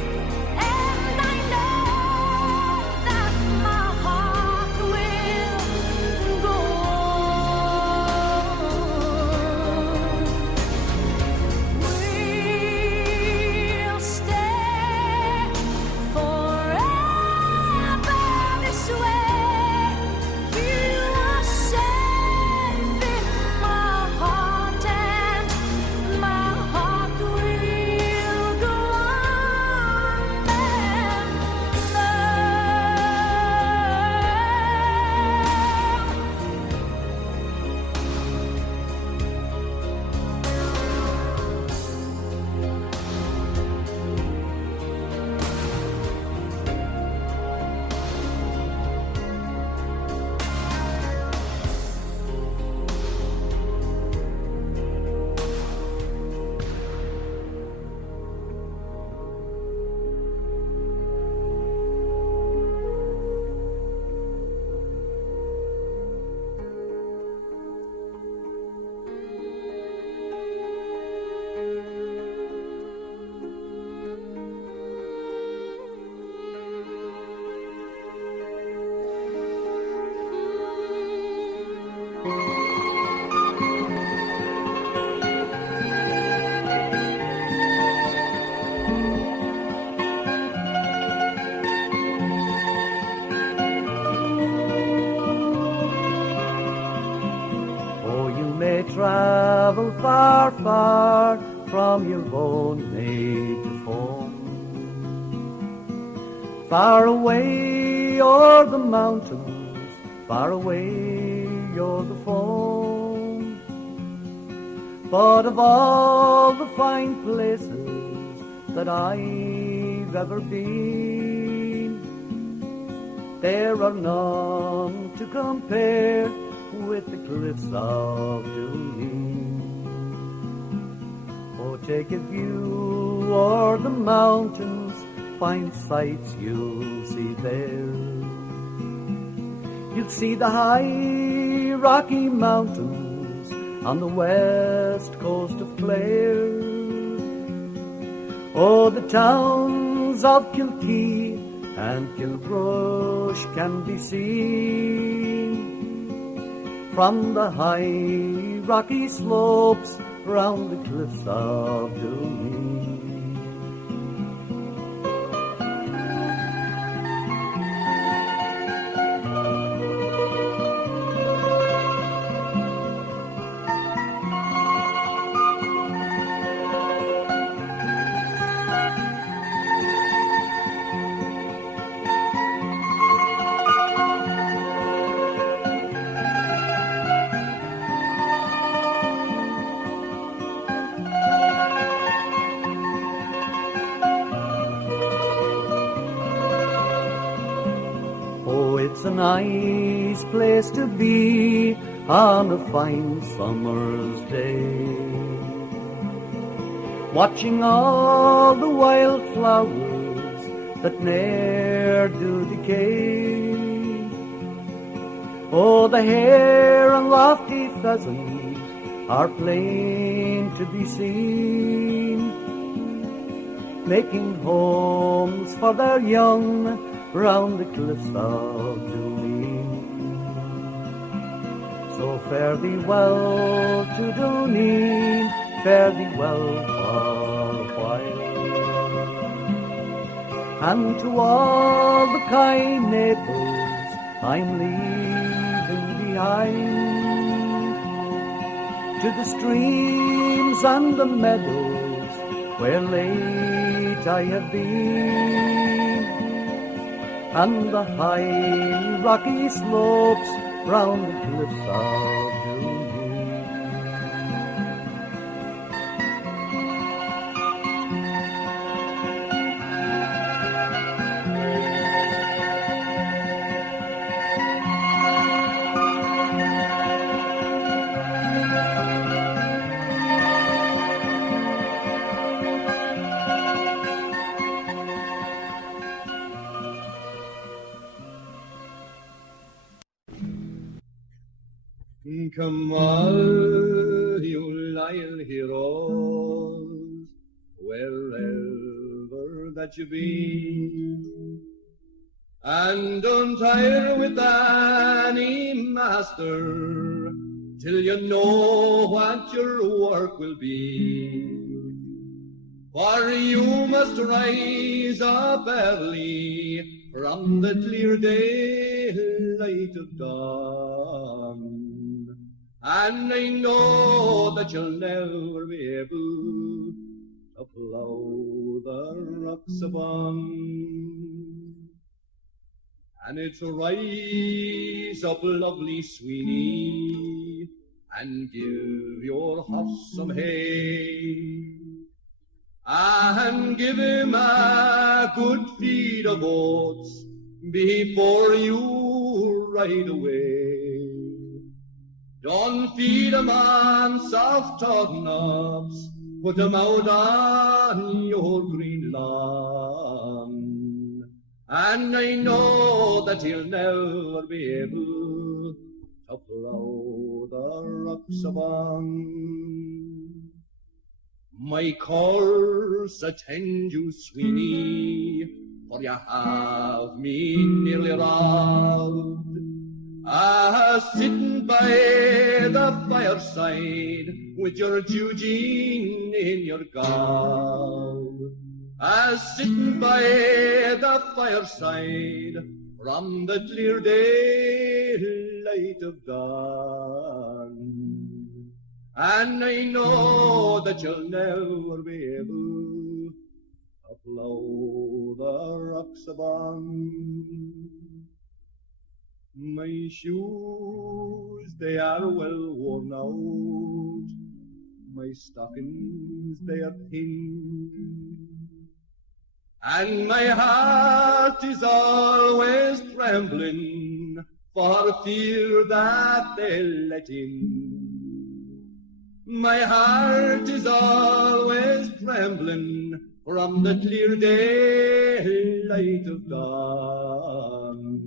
and I know that my heart will go on. We'll stay forever this way. You are safe in my heart, and my heart will go on and Oh, you may travel far, far from your own native home. Far away o'er the mountains, far away o'er the foam. But of all the fine places that I've ever been, there are none to compare with the cliffs of Dooneen. Oh, take a view o'er the mountains, fine sights you'll see there. You'll see the high Rocky Mountains on the west coast of Clare. Oh, the towns of Kilkee and Kilrush can be seen from the high rocky slopes round the cliffs of Dooneen. It's a nice place to be on a fine summer's day, watching all the wild flowers that ne'er do decay, Oh, the hare and lofty pheasant are plain to be seen, making homes for their young round the cliffs of Dooneen. So fare thee well to Dooneen, fare thee well for a while, and to all the kind neighbours I'm leaving behind, to the streams and the meadows where late I have been, and the high rocky slopes round the cliffs of Dooneen. Come all you loyal heroes, wherever that you be, and don't tire with any master till you know what your work will be. For you must rise up early from the clear daylight of dawn, and I know that you'll never be able to plough the rocks upon. And it's rise up, lovely Sweeney, and give your horse some hay, and give him a good feed of oats before you ride away. Don't feed him on soft turnips, put him out on your green lawn, and I know that he'll never be able to plough the rocks upon. My course attend you, Sweeney, for you have me nearly robbed. Sitting by the fireside with your Eugene in your gown, sitting by the fireside from the clear daylight of dawn, and I know that you'll never be able to plough the rocks upon. My shoes, they are well worn out, my stockings, they are thin, and my heart is always trembling for fear that they'll let in. My heart is always trembling from the clear daylight of dawn,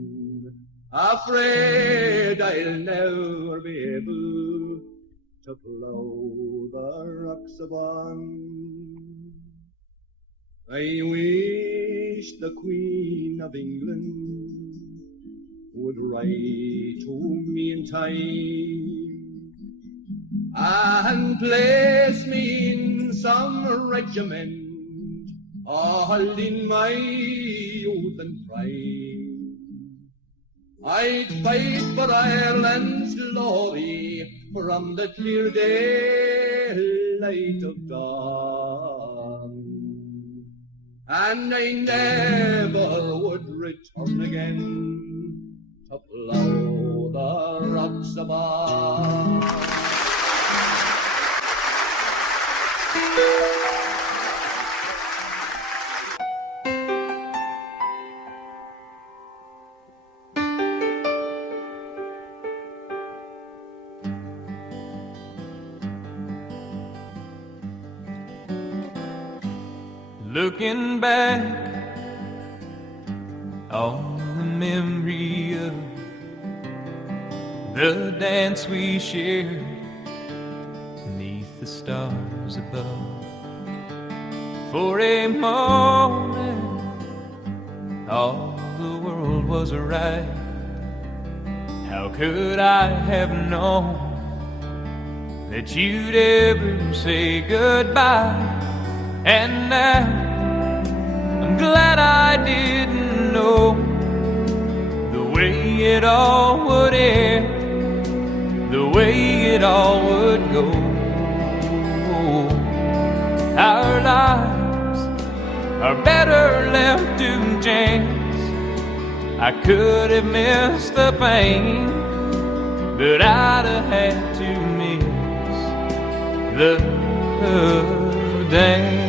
afraid I'll never be able to plough the rocks upon. I wish the Queen of England would write to me in time and place me in some regiment, all in my youth and pride. I'd fight for Ireland's glory from the clear daylight of dawn, and I never would return again to plough the rocks above. Looking back on the memory of the dance we shared beneath the stars above. For a moment, all the world was right. How could I have known that you'd ever say goodbye? And now I'm glad I didn't know the way it all would end, the way it all would go. Our lives are better left to chance. I could have missed the pain, but I'd have had to miss the dance.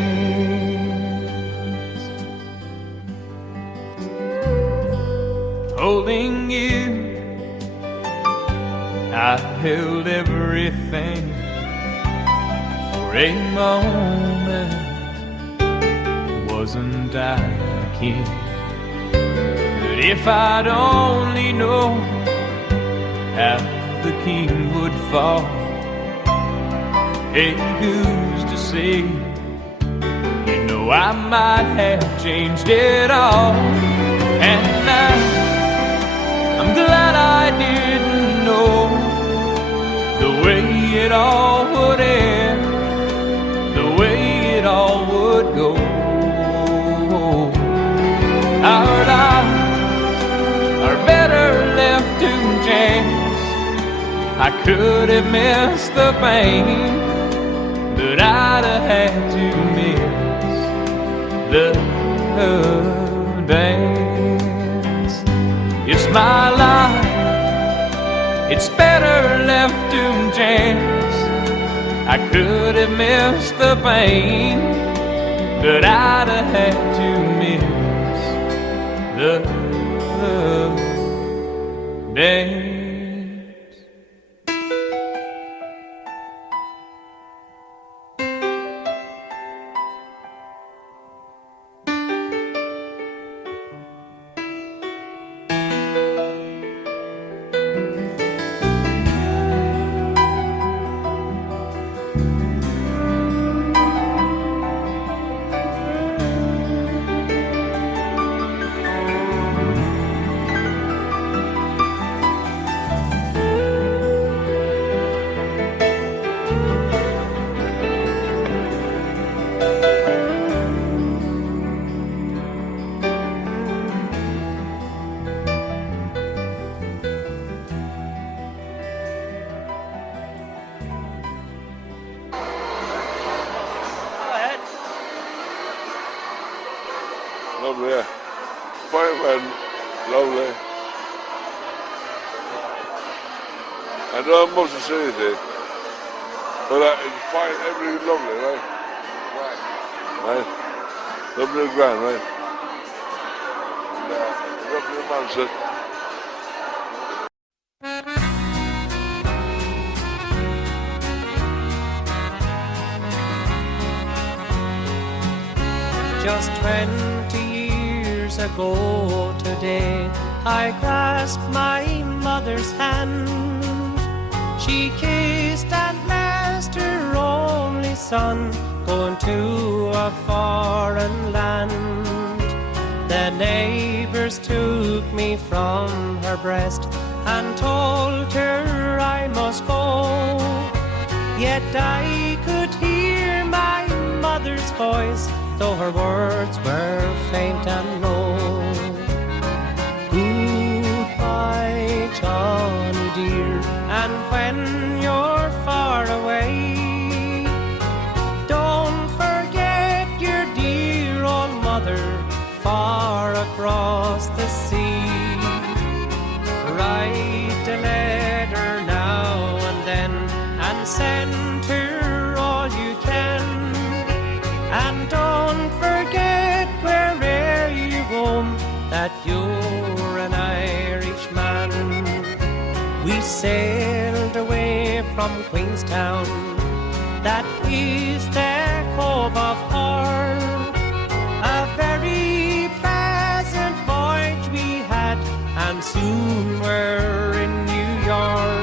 Holding you, I held everything. For a moment, wasn't I a king? But if I'd only known how the king would fall, hey, who's to say? You know I might have changed it all. And now I'm glad I didn't know the way it all would end, the way it all would go. Our lives are better left to chance. I could have missed the pain, but I'd have had to miss the dance. It's my life, it's better left to chance. I could have missed the pain, but I'd have had to miss the dance. Lovely, yeah. Fireman, lovely. I don't have much to say today, but it's fine, everything's lovely, right? Right? Lovely and grand, right? And, lovely man Just 20 years ago today, I grasped my mother's hand. She kissed and blessed her only son, going to a foreign land. The neighbors took me from her breast and told her I must go. Yet I could hear my mother's voice, though her words were faint and low. Goodbye, Johnny dear, and when you're far away, don't forget your dear old mother far across the sea. Write a letter now and then and send her all you can, and don't forget where'er you roam that you're an Irishman. We sailed away from Queenstown, that is the Cove of Cork. A very pleasant voyage we had, and soon we're in New York.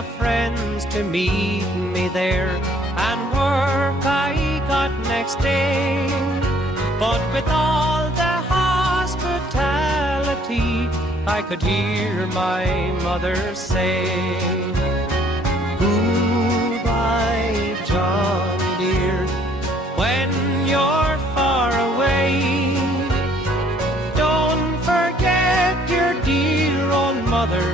of friends to meet me there, and work I got next day. But with all the hospitality, I could hear my mother say, "Goodbye, Johnny dear, when you're far away, don't forget your dear old mother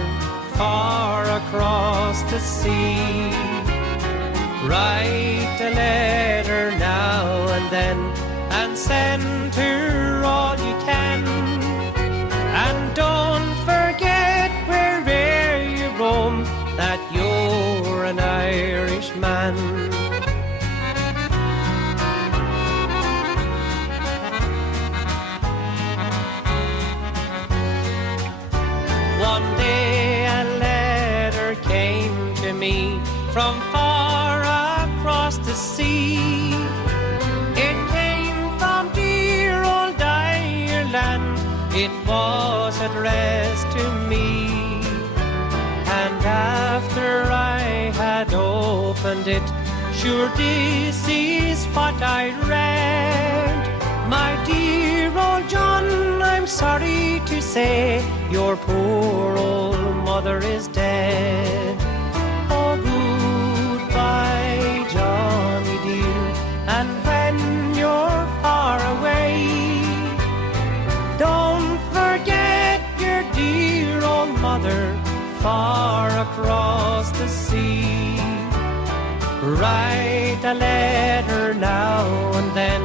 far across the sea. Write a letter now and then, and send her all you can. And don't forget where'er you roam that you're an Irishman." One day a letter came to me from far across the sea. It came from dear old Ireland. It was addressed to me. And after I had opened it, sure this is what I read. "My dear old John, I'm sorry to say your poor old mother is dead. Oh, goodbye, Johnny dear, and when you're far away, don't forget your dear old mother far across the sea. Write a letter now and then,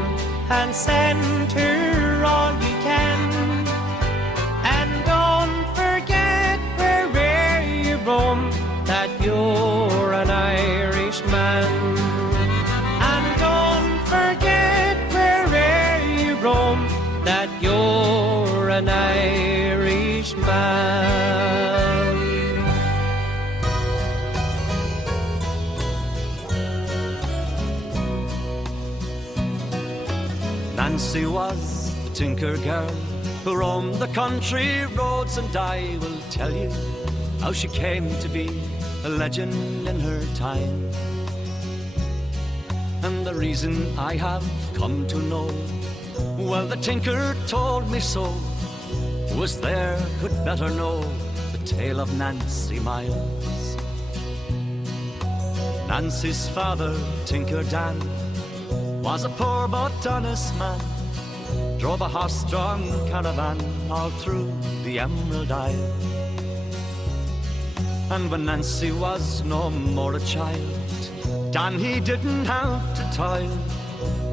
and send her all you can. And don't forget where'er you roam that you're an Irishman. And don't forget where'er you roam that you're an Irishman." Nancy was a tinker girl who roamed the country roads, and I will tell you how she came to be a legend in her time. And the reason I have come to know, well, the tinker told me so. Who was there could better know the tale of Nancy Miles. Nancy's father, Tinker Dan, was a poor but honest man, drove a horse-drawn caravan all through the Emerald Isle. And when Nancy was no more a child, Dan, he didn't have to toil.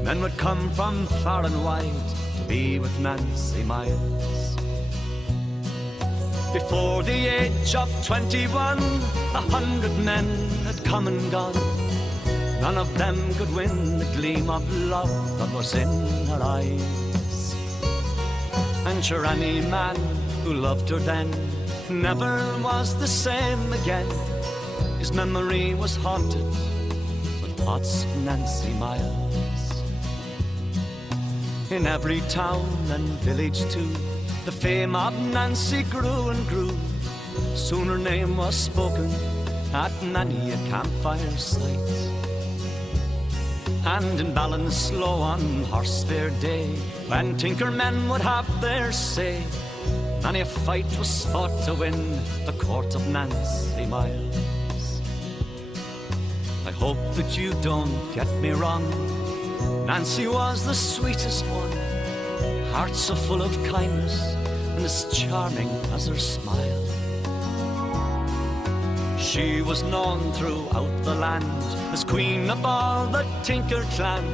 Men would come from far and wide to be with Nancy Miles. Before the age of 21, 100 men had come and gone. None of them could win the gleam of love that was in her eyes. And sure, any man who loved her then never was the same again. His memory was haunted with thoughts of Nancy Miles. In every town and village too, the fame of Nancy grew and grew. Soon her name was spoken at many a campfire sight. And in Ballinslow on Horse Fair Day, when tinker men would have their say, many a fight was fought to win the court of Nancy Miles. I hope that you don't get me wrong, Nancy was the sweetest one, heart so full of kindness and as charming as her smile. She was known throughout the land as queen of all the tinker clan.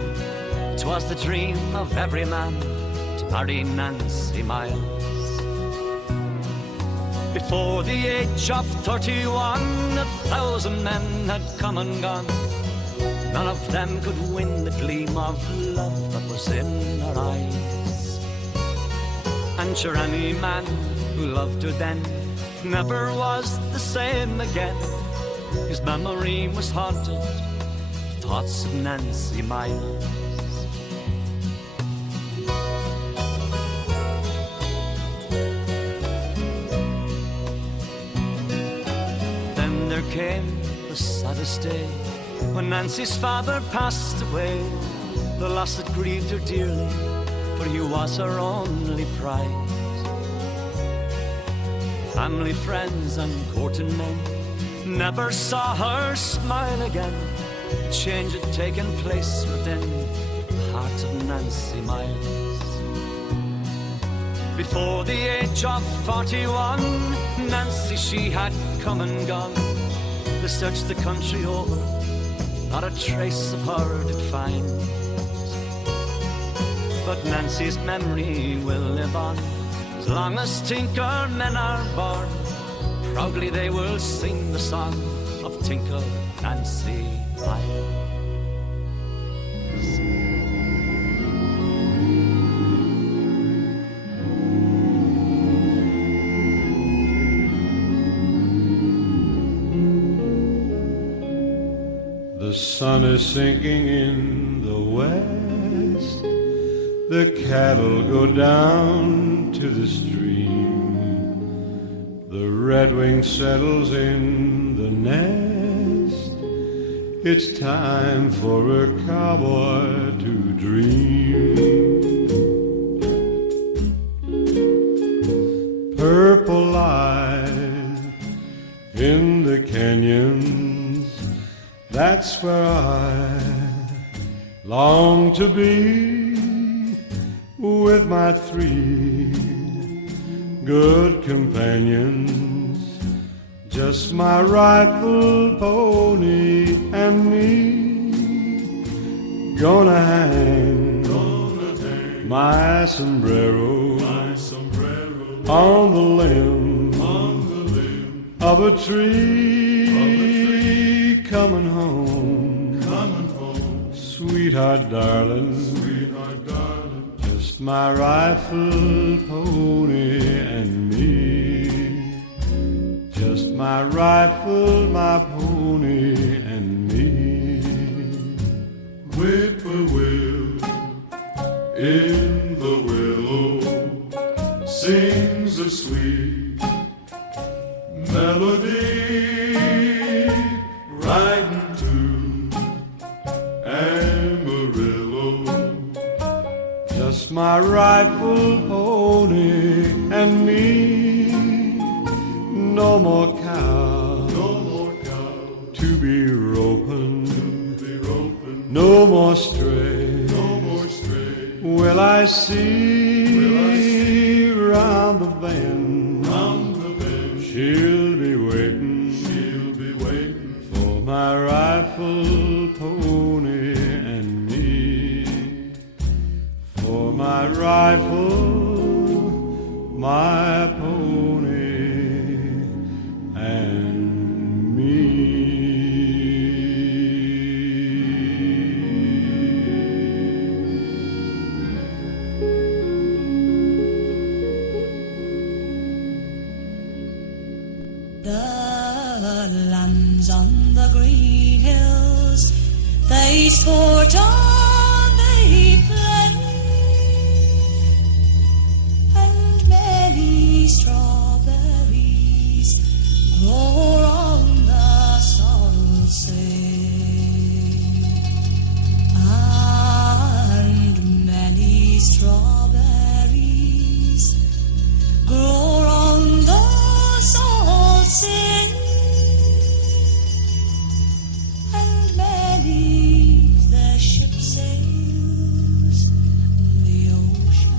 'Twas the dream of every man to marry Nancy Miles. Before the age of 31, 1,000 men had come and gone. None of them could win the gleam of love that was in her eyes. And sure, any man who loved her then never was the same again. His memory was haunted with thoughts of Nancy Miles. Then there came the saddest day when Nancy's father passed away. The loss that grieved her dearly, for he was her only prize. Family, friends, and courting men never saw her smile again. A change had taken place within the heart of Nancy Miles. Before the age of 41, Nancy, she had come and gone. They searched the country over, not a trace of her did find. But Nancy's memory will live on as long as tinker men are born. Proudly they will sing the song of Tinkle Nancy Miles. The sun is sinking in the west. The cattle go down to the stream. The redwing settles in the nest. It's time for a cowboy to dream. Purple light in the canyons, that's where I long to be, with my 3 good companions, just my rifle, pony, and me. Gonna hang my sombrero on the limb of a tree. Coming home, sweetheart, darling. Just my rifle, pony, and me. Just my rifle, my pony, and me. Whippoorwill in the willow sings a sweet melody, riding to Amarillo. Just my rifle, pony, and me. No more cow, to be roping. No more stray, will I see round the bend. She'll be waiting for my rifle, pony, and me. For my rifle, my pony, and me. The lambs on the green hills, they sport on, they play, and many strawberries grow on the sorrel say, and many strawberries grow on the salt sea, and many the ship sails the ocean.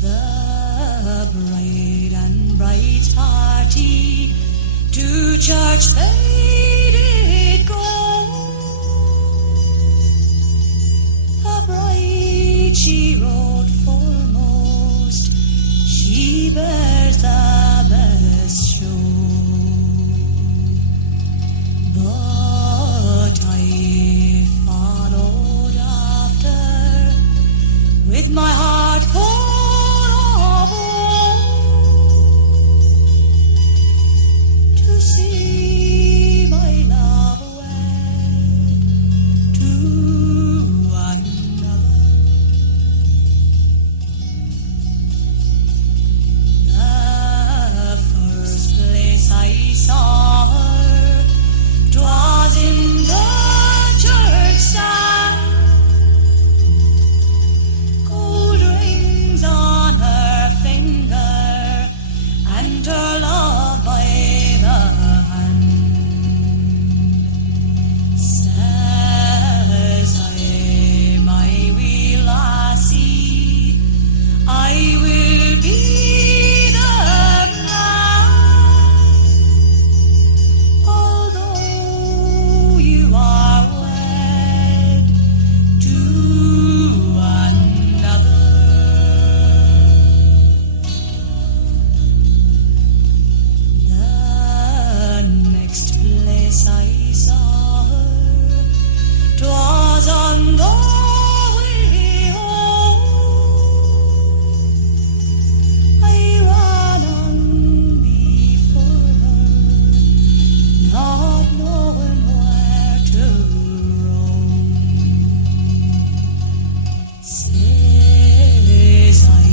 The bride and bride's party to church they did go. The bride she rode foremost, she bears the best show. But I followed after with my heart full of woe to see Says I,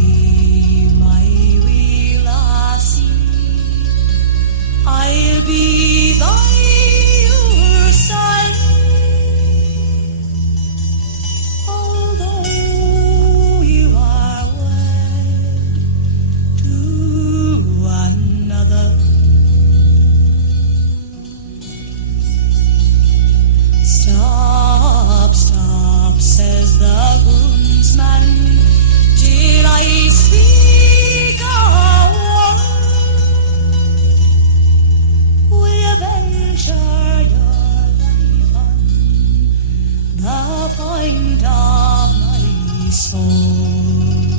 my wee lassie, I'll be by your side, although you are wed to another. Stop, stop, says the groomsman, till I speak a word. Will you venture your life on the point of my sword?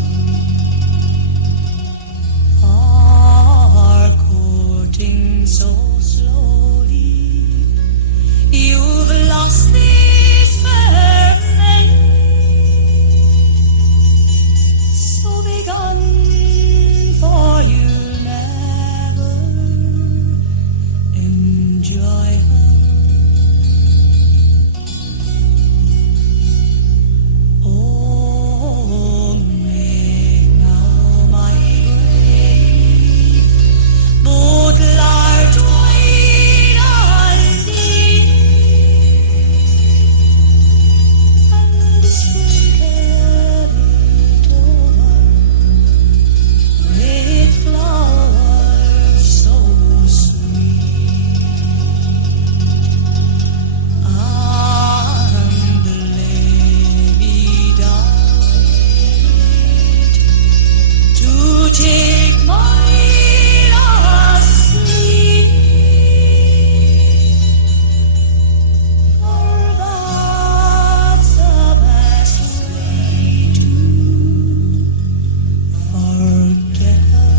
For courting so slowly, you've lost this fair maid, so be gone, for you'll never enjoy her. Oh, make now my grave both large, wide, and deep, and sprinkle it over with flowers so sweet, and lay me down to take my last sleep, for that's the best way to forget her.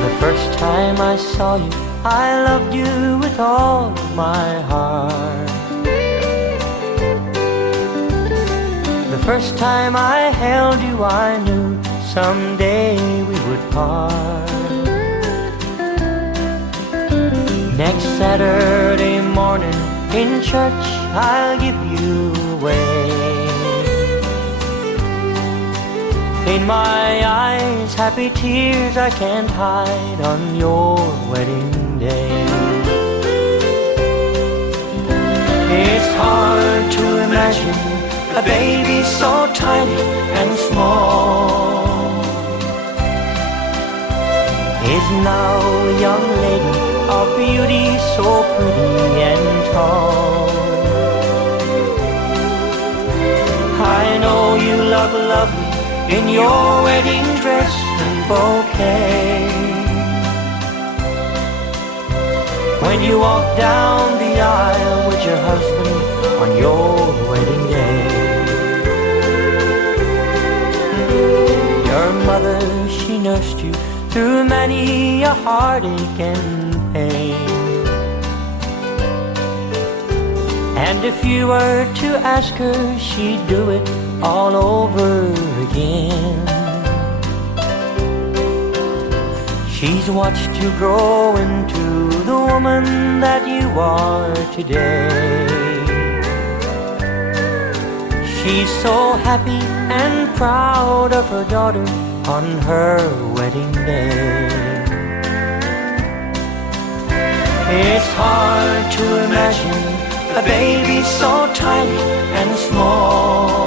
The first time I saw you, I loved you with all of my heart. The first time I held you, I knew someday we would part. Next Saturday morning in church, I'll give you away. In my eyes, happy tears I can't hide on your wedding day. It's hard to imagine a baby so tiny and small is now a young lady of beauty so pretty and tall. I know you love lovely in your wedding dress and bouquet. When you walk down the aisle with your husband on your wedding day. Your mother, she nursed you through many a heartache and pain. And if you were to ask her, she'd do it all over again. She's watched you grow into the woman that you are today. She's so happy and proud of her daughter on her wedding day. It's hard to imagine a baby so tiny and small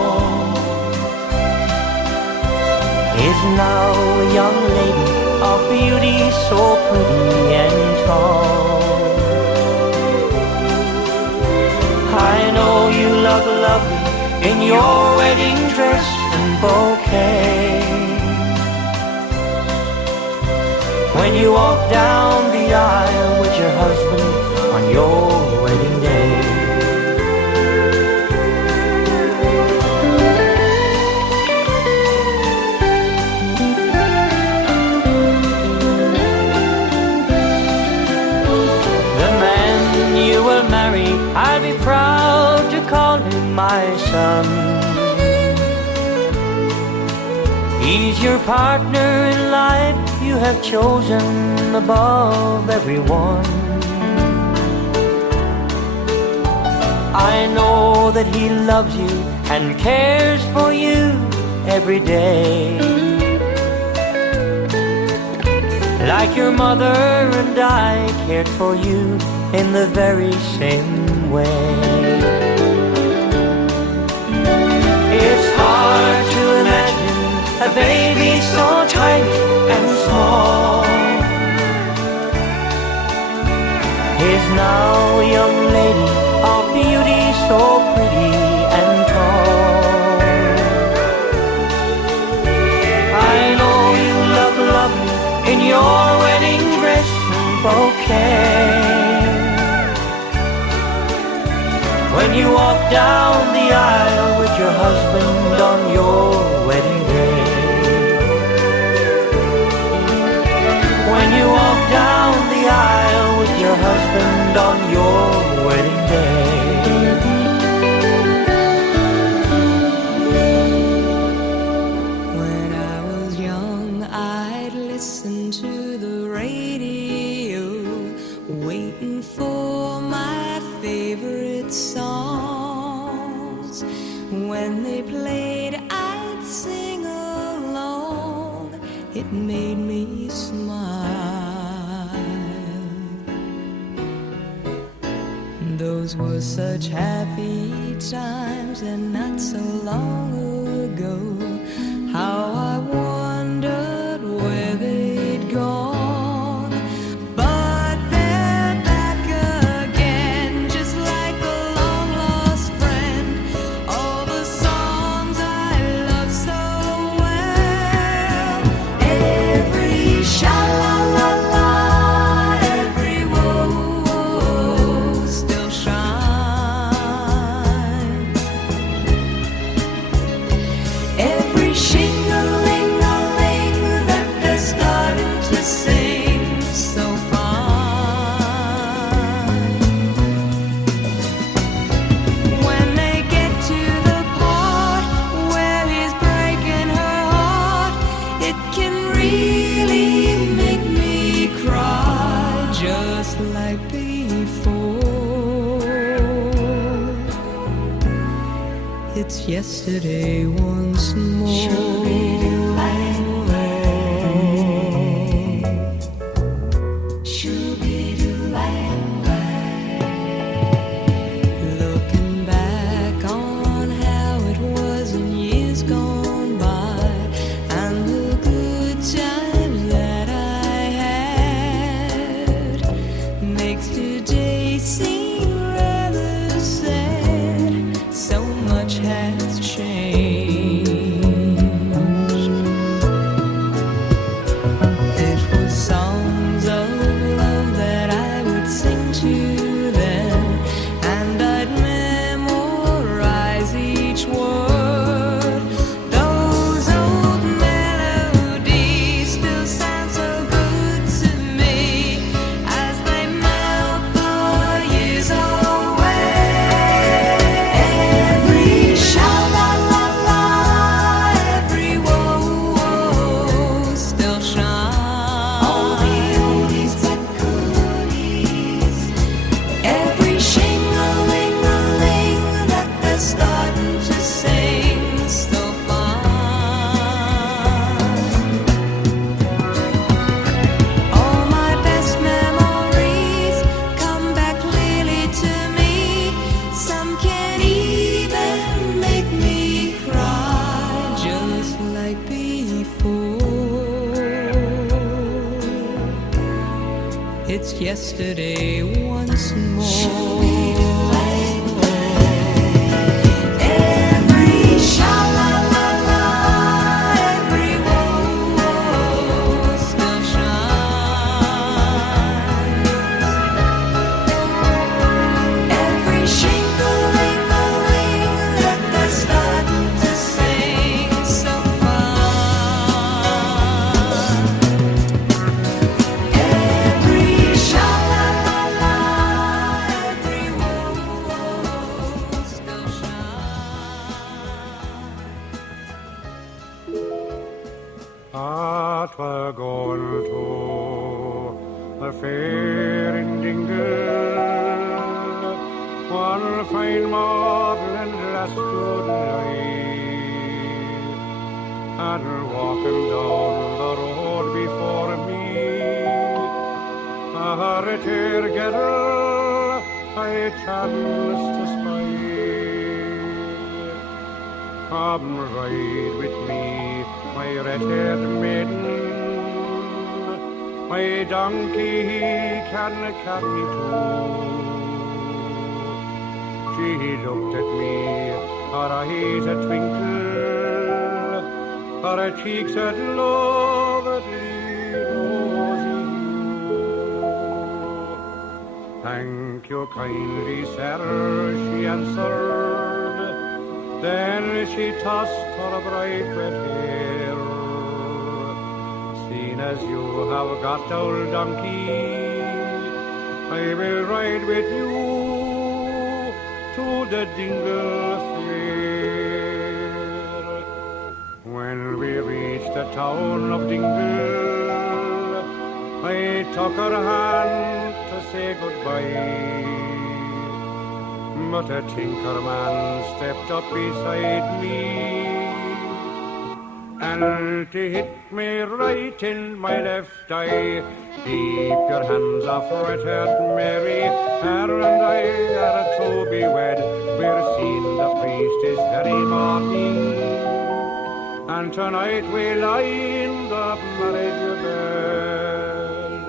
is now a young lady of beauty so pretty and tall. I know you love lovely in your wedding dress and bouquet. When you walk down the aisle with your husband on your wedding day. I'll be proud to call him my son. He's your partner in life, you have chosen above everyone. I know that he loves you and cares for you every day, like your mother and I cared for you in the very same way. It's hard to imagine a baby so tiny and small is now a young lady of beauty so pretty and tall. I know you love me in your wedding dress and bouquet, when you walk down the aisle with your husband on your wedding day. When you walk down the aisle with your husband on your wedding day. When I was young, I'd listen to the radio, waiting for my favorite songs. When they played, I'd sing along. It made me smile. Those were such happy times, and not so long ago, how I wondered where they'd gone. But they're back again, just like a long-lost friend. All the songs I love so well, every sha-la-la-la, every whoa-whoa still shines. Every shing-a-ling-a-ling that they're starting to sing so fine. When they get to the part where he's breaking her heart, it can really make me cry, just like before. It's yesterday once more. Looking back on how it was in years gone by, and the good times that I had, makes today seem rather sad. So much has changed. It was songs of love that I would sing to them, and I'd memorize each word. Those old melodies still sound so good to me as they melt the years away. Every sha-la-la-la, every whoa-whoa still shines. All the oldies but goodies, every shing-a-ling-a-ling that they're starting to sing so fine. All my best memories come back clearly to me. Some can even make me cry, just like before. It's yesterday once more. Every sha-la-la-la, every whoa-whoa still shines. Every shing-a-ling-a-ling that they're starting to sing so fine. Every sha-la-la-la, 'twere going to the fair in Dingle one fine morning and last good night, and walking down the road before me, a tear girl I chanced to spy. Come ride with me, my red-haired maiden, my donkey he can carry me too. She looked at me, her eyes a twinkle, her cheeks a lovely rosy hue. Thank you kindly, sir, she answered. Then she tossed her bright red hair. Seeing as you have got old donkey, I will ride with you to the Dingle Fair. When we reached the town of Dingle, I took her hand to say goodbye. But a tinkerman stepped up beside me, and to hit me right in my left eye. Keep your hands off red-haired Mary, her and I are to be wed. We're seeing the priest this very morning, and tonight we lie in the marriage bed.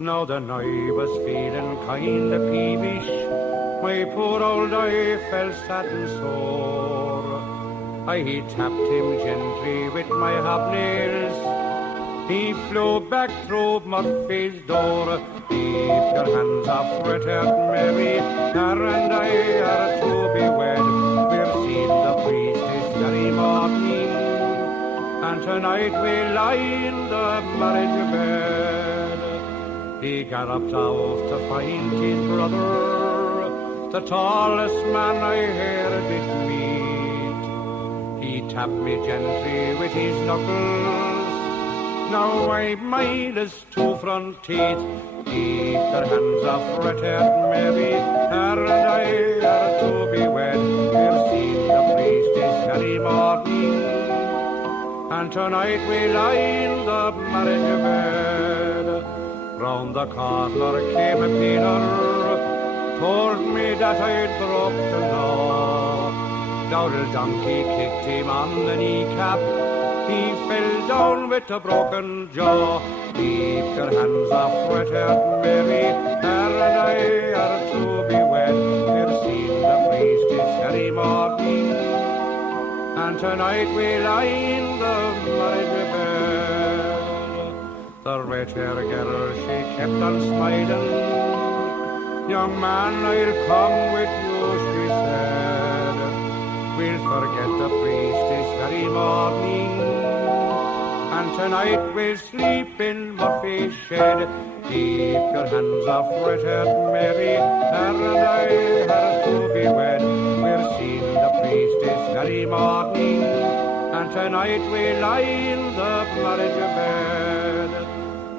Now the night was feeling kind of peevish, my poor old eye fell sad and sore. I tapped him gently with my hobnails. He flew back through Murphy's door. Keep your hands off red-haired Mary, her and I are to be wed. We're seeing the priest this very morning, and tonight we lie in the marriage bed. He galloped out to find his brother, the tallest man I e'er did meet. He tapped me gently with his knuckles. Now my mind is two front teeth. Keep your hands off red-haired Mary, her and I are to be wed. We'll see the priest this very morning, and tonight we lie in the marriage bed. Round the corner came a peeler, told me that I'd broke the law. The old donkey kicked him on the kneecap. He fell down with a broken jaw. Keep your hands off red-haired Mary, her and I are to be wed. We're seeing the priest this very morning, and tonight we lie in the marriage bed. The red-haired girl, she kept on smiling. Young man, I'll come with you, she said. We'll forget the priest this very morning, and tonight we'll sleep in Murphy's shed. Keep your hands off red-haired Mary, her and I are to be wed. We're seeing the priest this very morning, and tonight we lie in the marriage bed.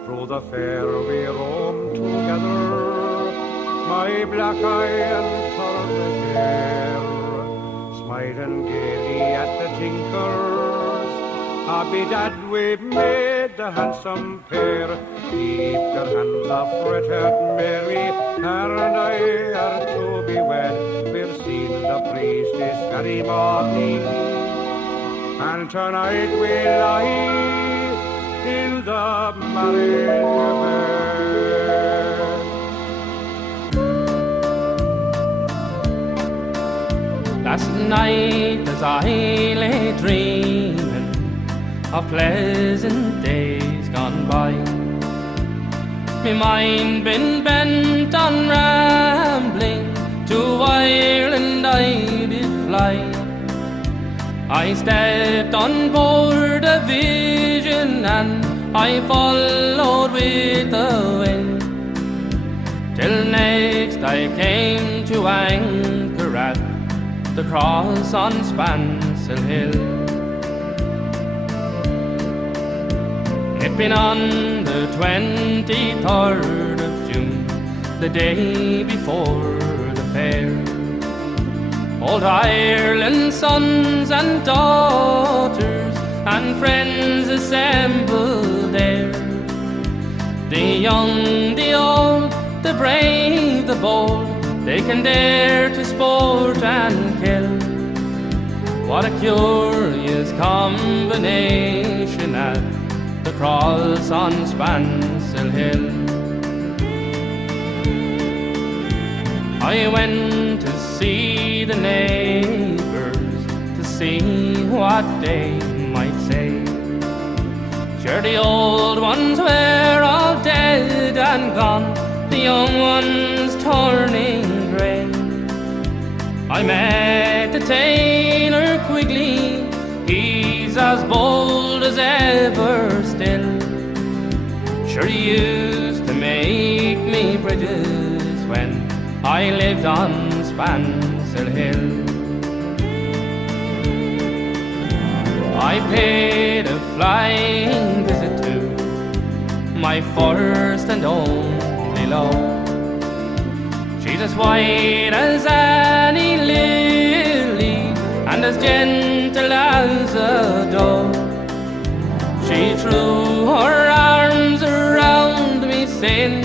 Through the fair we roam together, my black eye and turtle hair, smiling gaily at the tinkers. Abidad, we've made the handsome pair. Keep your hands off red-haired Mary, her and I are to be wed. We're seeing the priest this very morning, and tonight we lie in the marriage bed. Last night as I lay dreaming of pleasant days gone by, my mind been bent on rambling, to Ireland I did fly. I stepped on board a vision and I followed with the wind, till next I came to anchor at the cross on Spancel Hill. It been on the 23rd of June, the day before the fair. Old Ireland's sons and daughters and friends assembled there. The young, the old, the brave, the bold, they can dare to sport and kill. What a curious combination at the cross on Spancel Hill. I went to see the neighbours, to see what they might say. Sure, the old ones were all dead and gone, the young ones turning grey. I met the tailor Quigley, he's as bold as ever still. Sure, he used to make me bridges when I lived on Spancel Hill. I paid a flying visit to my first and only love. She's as white as any lily and as gentle as a dove. She threw her arms around me saying,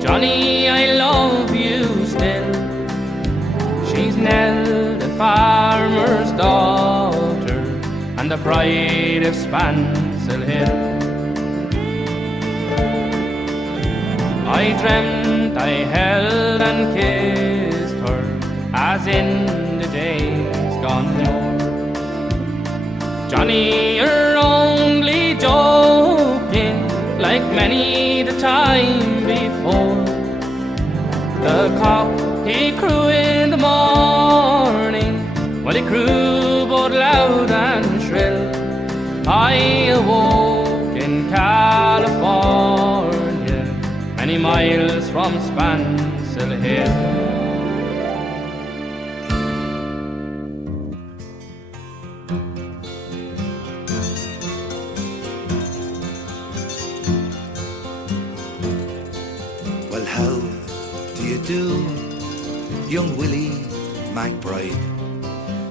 Johnny, I love you still. She's Nell, the farmer's daughter, and the pride of Spancel Hill. I dreamt I held and kissed her, as in the days gone yore. Johnny, you're only joking, like many the time before. The cock, he crew in the morning, well, he crew both loud and shrill. I awoke in California, many miles from Spancel Hill. Well, how do you do, young Willie McBride?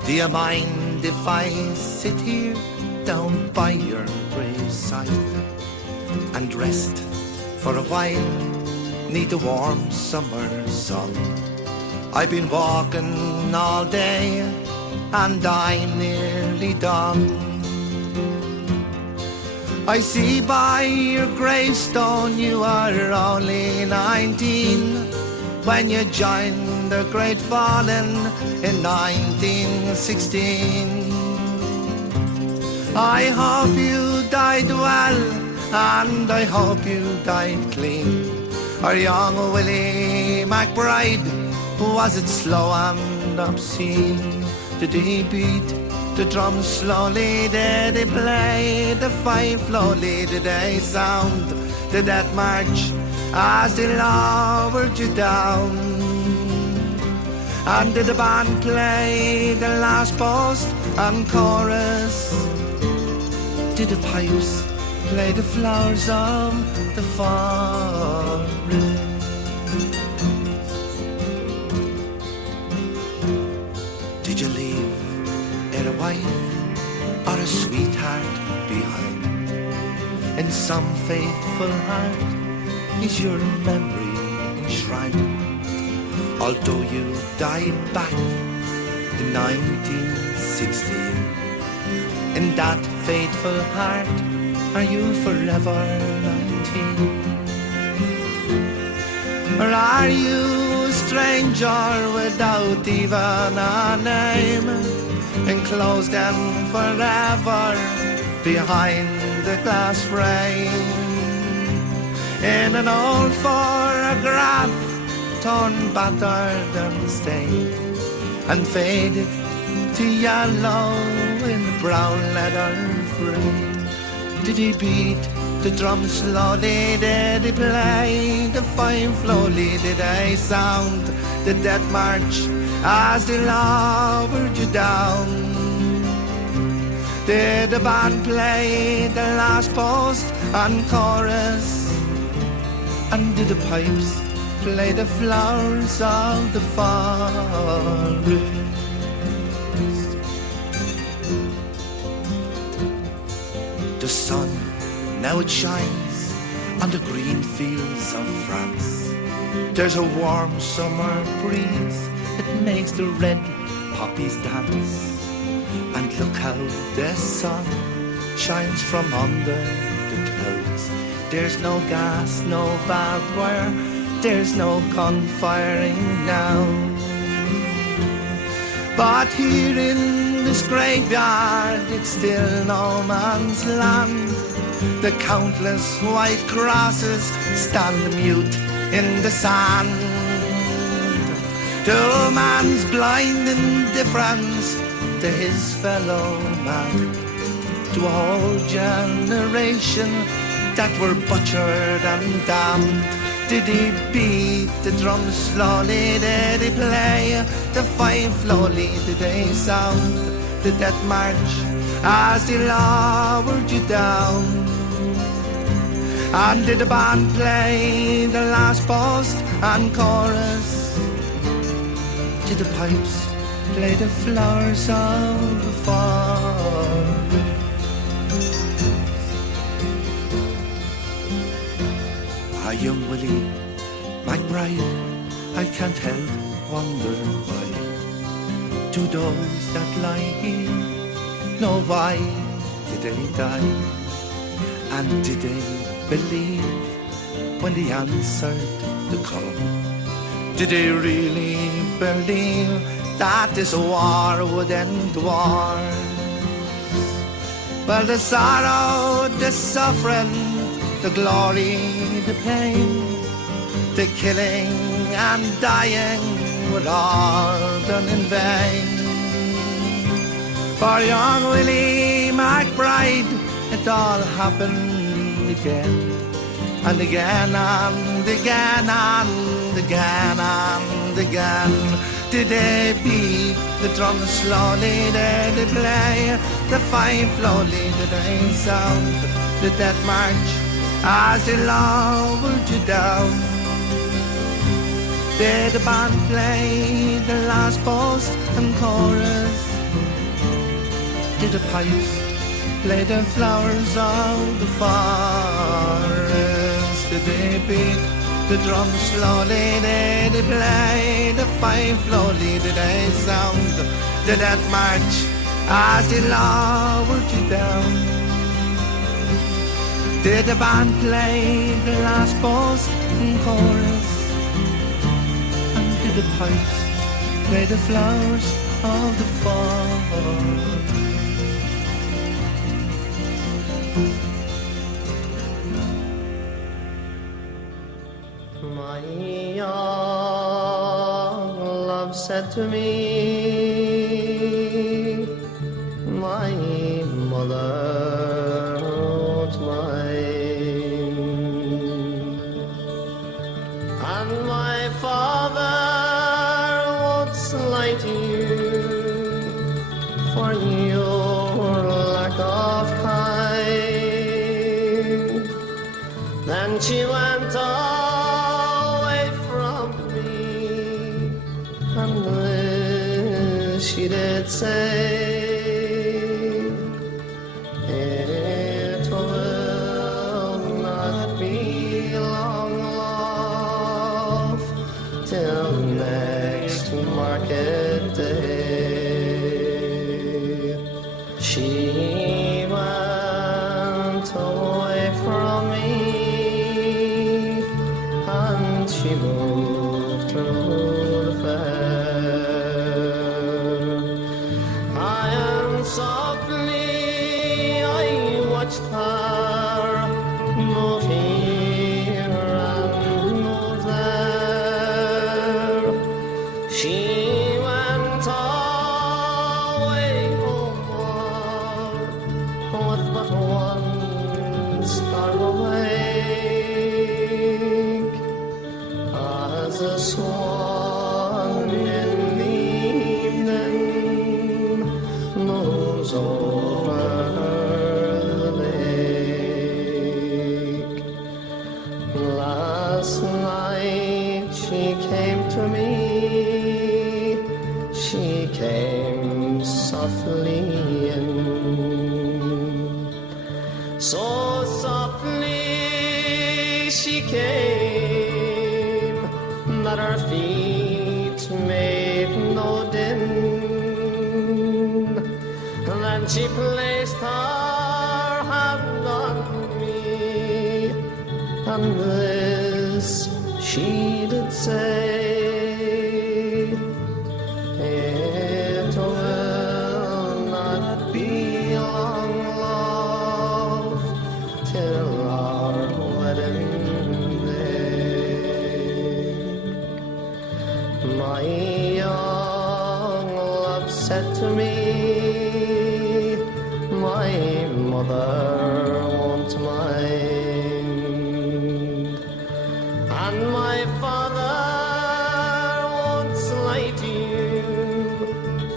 Do you mind if I sit here down by your graveside and rest for a while, neath the warm summer sun? I've been walking all day and I'm nearly done. I see by your gravestone you are only 19 when you joined the Great Fallen in 1916. I hope you died well and I hope you died clean. Our young Willie McBride, was it slow and obscene? Did he beat the drums slowly? Did he play the fife slowly? Did they sound the death march as they lowered you down? And did the band play the last post and chorus? Did the pipes play the flowers of the forest? Did you leave a wife or a sweetheart behind? In some faithful heart is your memory enshrined. Although you died back in 1916, in that faithful heart are you forever 19? Or are you a stranger without even a name, enclosed and forever behind the glass frame, in an old photograph torn, battered and stained and faded to yellow in the brown leather frame? Did he beat the drum slowly? Did he play the fife slowly? Did they sound the death march as they lowered you down? Did the band play the last post and chorus? And did the pipes play the flowers of the forest? The sun, now it shines on the green fields of France. There's a warm summer breeze, it makes the red poppies dance. And look how the sun shines from under the clouds. There's no gas, no barbed wire, there's no gun firing now. But here in this graveyard, it's still no man's land. The countless white crosses stand mute in the sand. To man's blind indifference to his fellow man, to a whole generation that were butchered and damned. Did he beat the drum slowly? Did he play the fife slowly? Did they sound the death march as they lowered you down? And did the band play the last post and chorus? Did the pipes play the flowers of the forest? Ah, young Willie McBride, I can't help wondering why to those that lie here, know why did they die? And did they believe when they answered the call? Did they really believe that this war would end war? Well, the sorrow, the suffering, the glory, the pain, the killing and dying were all done in vain. For young Willie McBride, it all happened again, and again and again and again and again. Did they beat the drum slowly? Did they play the fife slowly? Did they sound the death march as they lowered you down? Did the band play the last post and chorus? Did the pipes play the flowers of the forest? Did they beat the drum slowly? Did they play the fife slowly? Did they sound the death march as they lowered you down? Did the band play the last post and chorus? And did the pipes play the flowers of the forest? My young love said to me, my mother wrote mine, and my father won't slight you for your lack of kind. Then she went on she did say, it will not be long, love, till next market day. She went away from me, and she moved through the fair. Softly I watched her move here and move there. She went away homeward with but one star awake, as a swan in the evening moves over me in. So softly she came that her feet made no din. Then she placed her hand on me, and this she did say, it will not be long, love, till our wedding day. My young love said to me, my mother won't mind, and my father won't slight you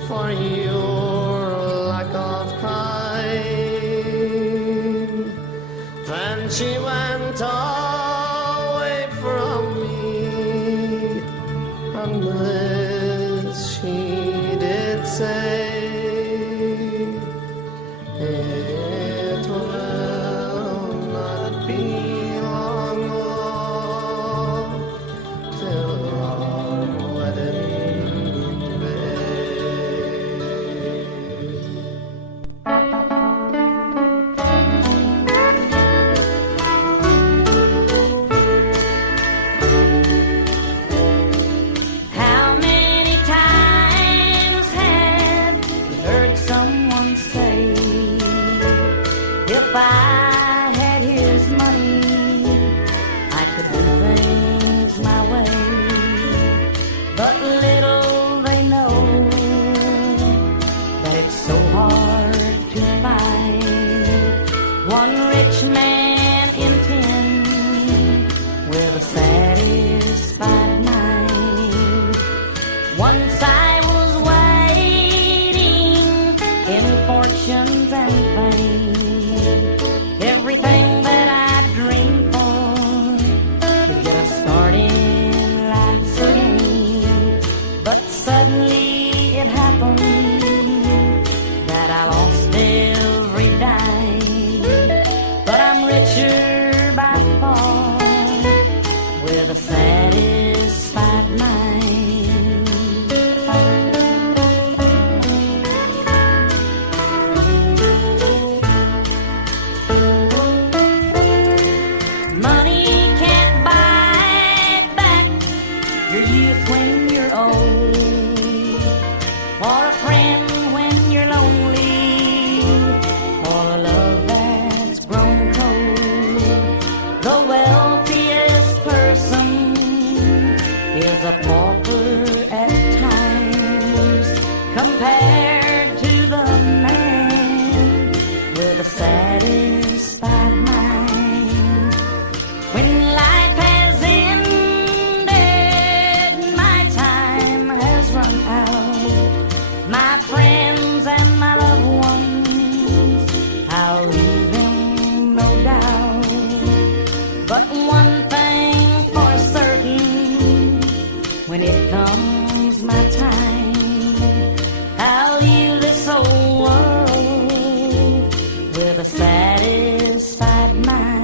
for your lack of kind. Then she went away from me, and this she did say, it will not be long, love, till our wedding How many times have you heard someone say, if I had his money, I could do things my way? But little they know that it's so hard to find one rich man in 10 with a satisfied mind. Once I was waiting in fortunes and fame, everything that I dreamed for to get a start in life's game. But suddenly it happened that I lost every dime. But I'm richer by far with a satisfied mind. Money can't buy back your youth when you're old, or a friend when you're lonely, or a love that's grown cold. The wealthiest person is a pauper at times, compared to the man with a satisfied mind. When life has ended, my time has run out. My friends and my loved ones, I'll leave them no doubt. But one thing for certain, when it comes my time, I'll leave this old world with a satisfied mind.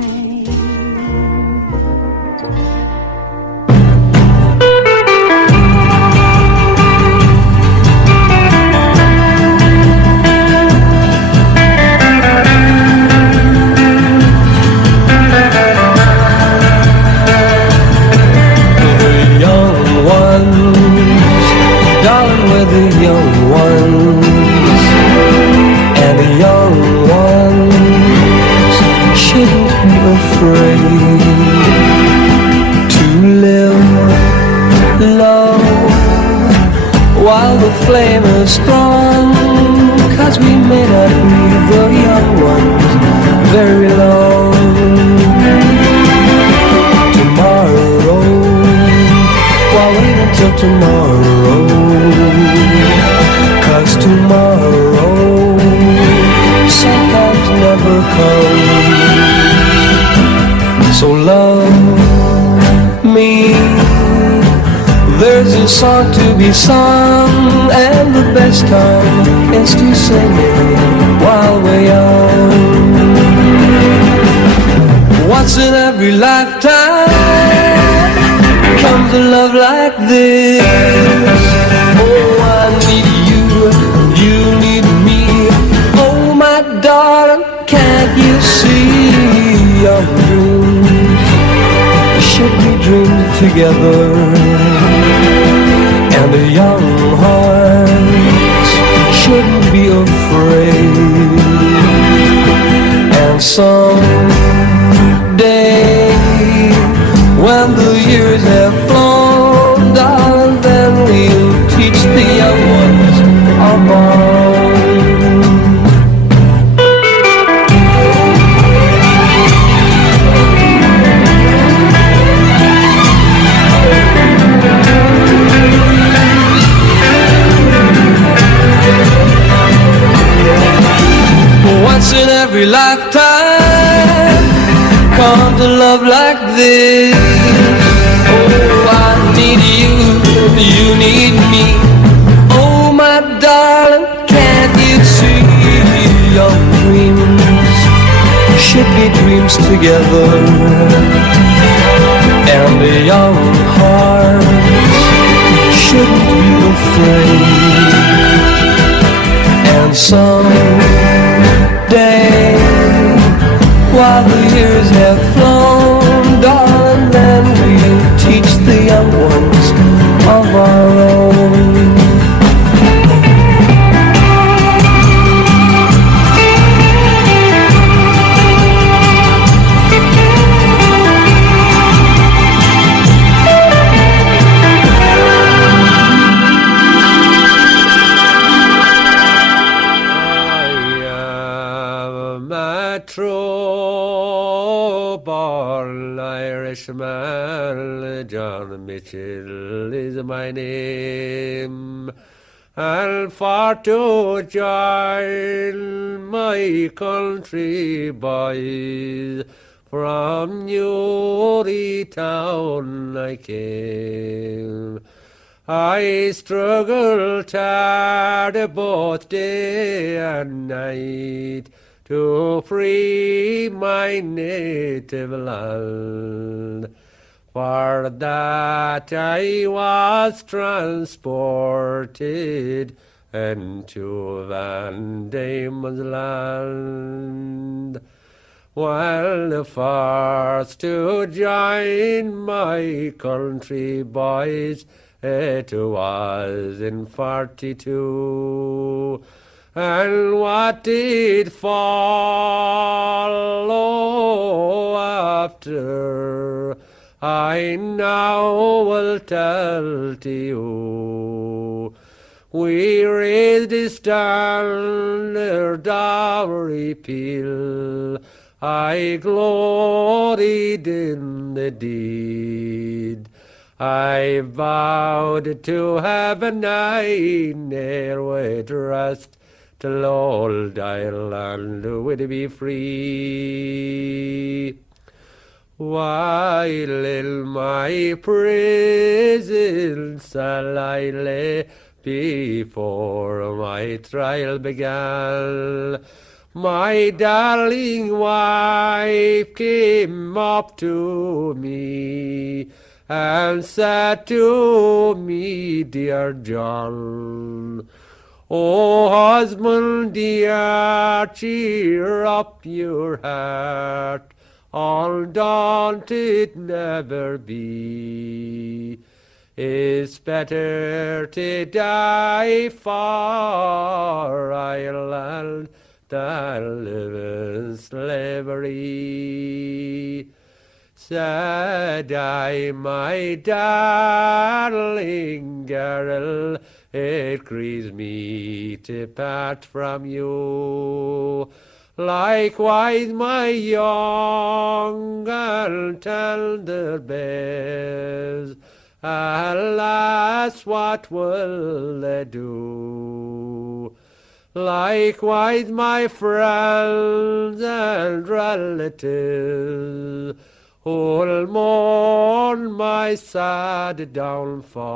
The young ones, darling, with the young ones, and the young ones shouldn't be afraid to live low while the flame is strong, 'cause we may not be the young ones very long. Tomorrow, why wait until tomorrow? 'Cause tomorrow sometimes never comes. So love me, there's a song to be sung, and the best this time is to sing it while we're young. Once in every lifetime comes a love like this. Oh, I need you, you need me. Oh, my darling, can't you see our dreams should be dreamed together? And the young hearts shouldn't be afraid. And someday, when the years have flown, darling, then we'll teach the young ones of our once in every lifetime comes a love like this. Oh, I need you, you need me. Oh, my darling, can't you see your dreams should be dreams together? And the young hearts shouldn't be afraid. And someday, while the years have flown, darling, then we'll teach the young ones of our own. True-born Irishman, John Mitchell is my name, and for to join my country boys from Newrytown I came. I struggled hard both day and night to free my native land. For that I was transported into Van Diemen's land. Well, first to join my country boys, it was in 42. And what did follow after, I now will tell to you. We raised the standard of repeal, I gloried in the deed. I vowed to heaven I ne'er would rest till old Ireland would be free. While in my prison cell I lay before my trial began, my darling wife came up to me and said to me, dear John, oh, husband dear, cheer up your heart, undaunted never be. It's better to die for Ireland than live in slavery. Said I, my darling girl, it grieves me to part from you. Likewise, my young and tender babes, alas, what will they do? Likewise, my friends and relatives, who'll mourn my sad downfall.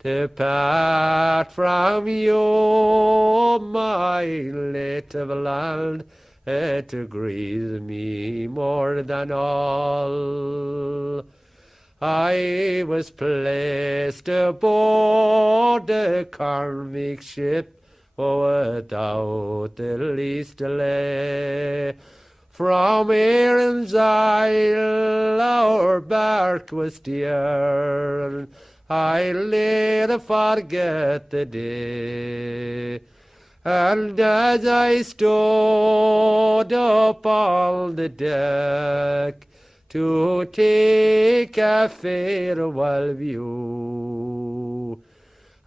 to part from you, my native land. It grieves me more than all. I was placed aboard the convict ship without the least delay. From Erin's Isle our bark was steered. I lay to forget the day. And as I stood up on the deck to take a farewell view,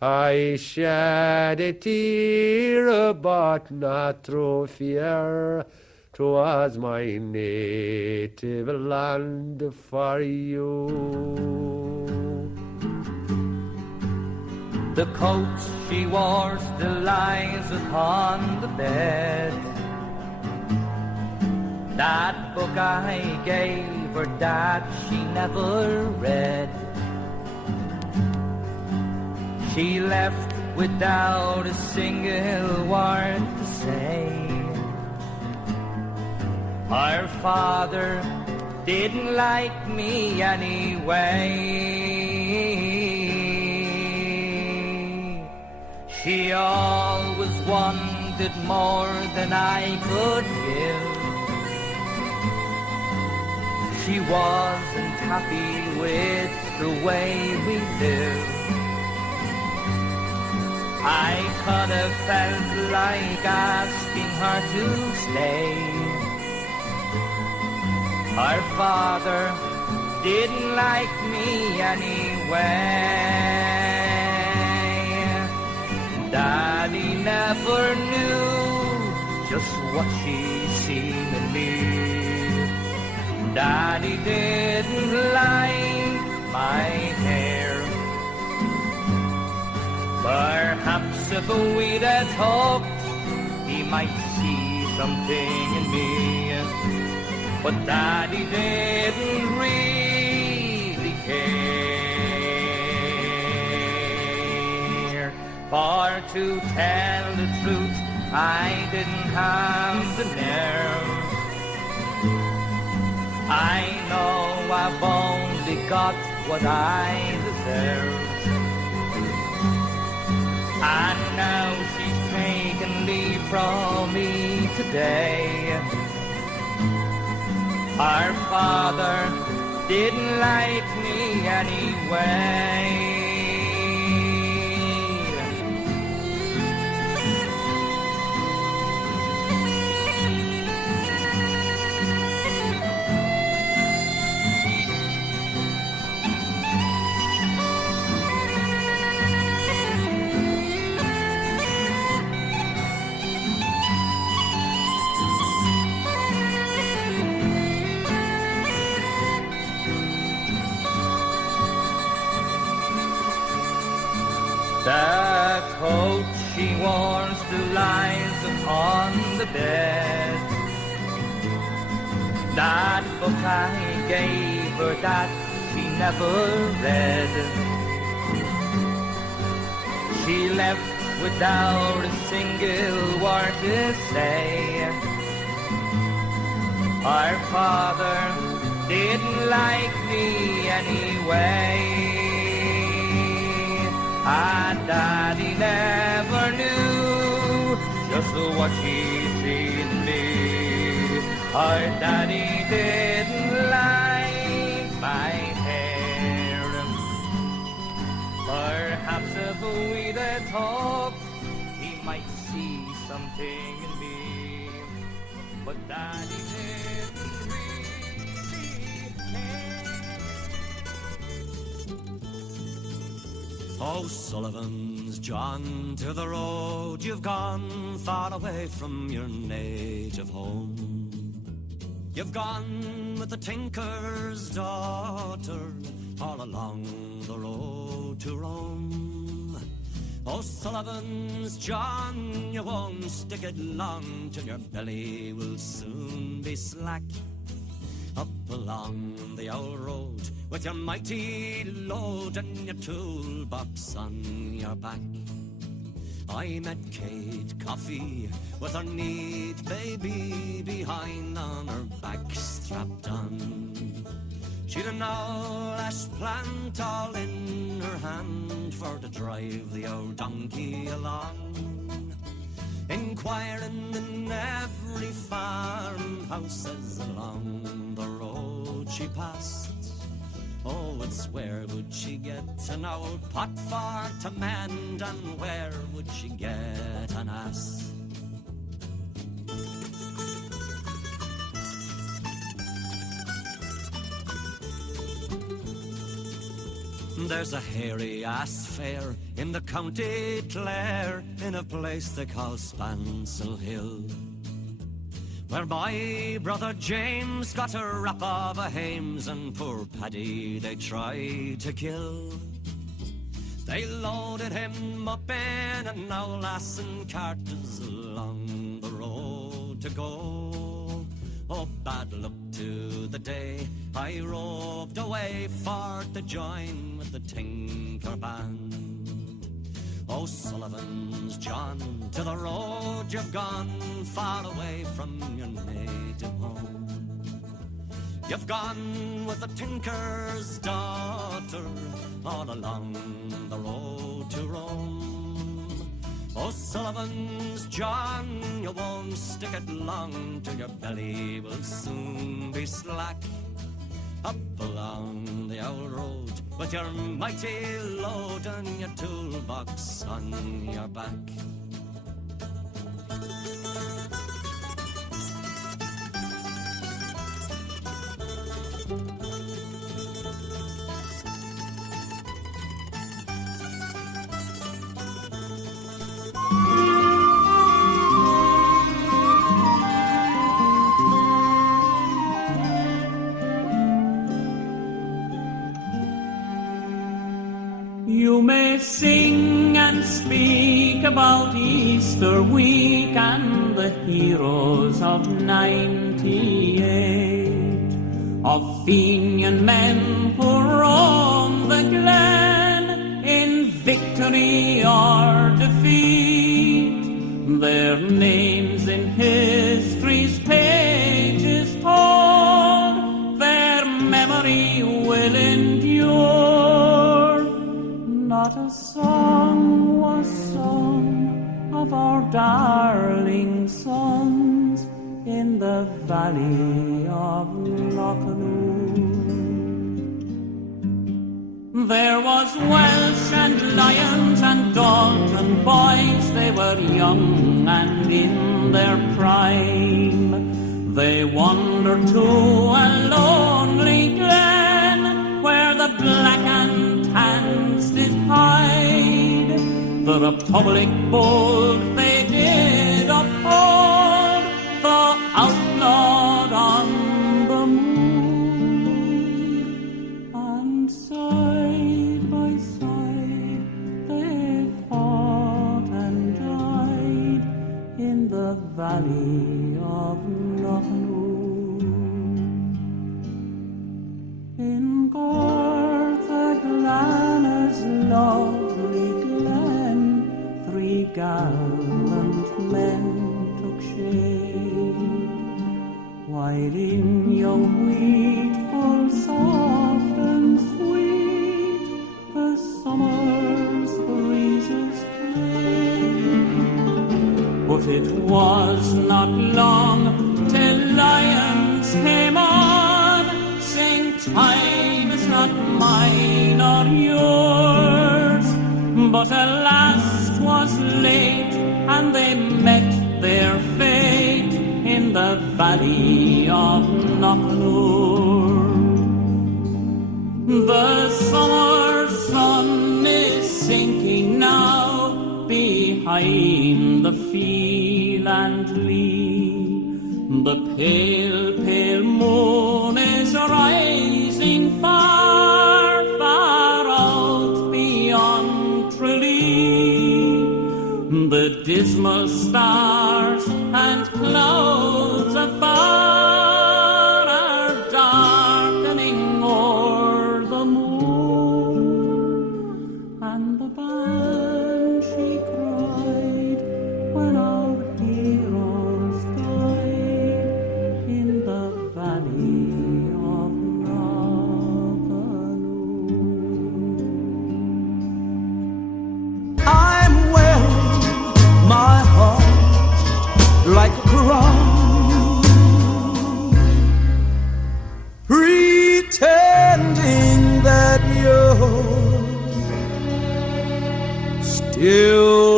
I shed a tear, but not through fear. 'Twas my native land for you. The coat she wore still lies upon the bed. That book I gave her that she never read. She left without a single word to say. Her father didn't like me anyway. She always wanted more than I could give. She wasn't happy with the way we lived. I could have felt like asking her to stay. Her father didn't like me anyway. Daddy never knew just what she seen in me. Daddy didn't like my hair. Perhaps if we'd have talked, he might see something in me. But Daddy didn't really care. For to tell the truth, I didn't have the nerve. I know I've only got what I deserve. And now she's taken leave from me today. Our father didn't like me anyway. The coat she wore still lies upon the bed. That book I gave her that she never read. She left without a single word to say. Our father didn't like me anyway. And Daddy never knew just what she'd seen in me. Our Daddy didn't like my hair. Perhaps if we'd have talked, he might see something in me. But Daddy didn't really care. Oh, Sullivan's John, to the road you've gone, far away from your native home. You've gone with the tinker's daughter, all along the road to Rome. Oh, Sullivan's John, you won't stick it long, till your belly will soon be slack. Up along the old road with your mighty load and your toolbox on your back. I met Kate Coffee with her neat baby behind on her back strapped on. She'd an old ash plant all in her hand for to drive the old donkey along, inquiring in every farmhouse as along the road she passed. Oh, it's where would she get an old pot for to mend, and where would she get an ass? There's a hairy ass fair in the county Clare, in a place they call Spansel Hill, where my brother James got a rap of a hames, and poor Paddy they tried to kill. They loaded him up in an old ass and carters along the road to go. Oh, bad luck to the day I roved away for to join with the Tinker Band. Oh, Sullivan's John, to the road you've gone, far away from your native home. You've gone with the tinker's daughter, all along the road to Rome. Oh, Sullivan's John, you won't stick it long, till your belly will soon be slack. Up along the old road with your mighty load and your toolbox on your back. You may sing and speak about Easter week and the heroes of '98, of Fenian men who roamed the glen in victory or defeat. Their names in history's pages told, their memory will endure. Not a song was sung of our darling sons in the valley of Lochanuw. There was Welsh and Lions and Dalton boys, they were young and in their prime. They wandered to a lonely glen where the black and tans did hide. The Republic bold they did uphold, the outlawed on the moon. And side by side they fought and died in the valley of Lochanuw. In Gortha Glanna's lovely glen, 3 gallant men took shade, while in young wheat full soft and sweet the summer's breezes played. But it was not long till lions came on, saying time is not mine or yours. But alas, 'twas late, and they met their fate in the valley of Knocknur. The summer sun is sinking now behind the field and lea. The pale, pale moon is rising far, far out beyond Tralee. The dismal stars and clouds afar are dark like a crown, pretending that you're still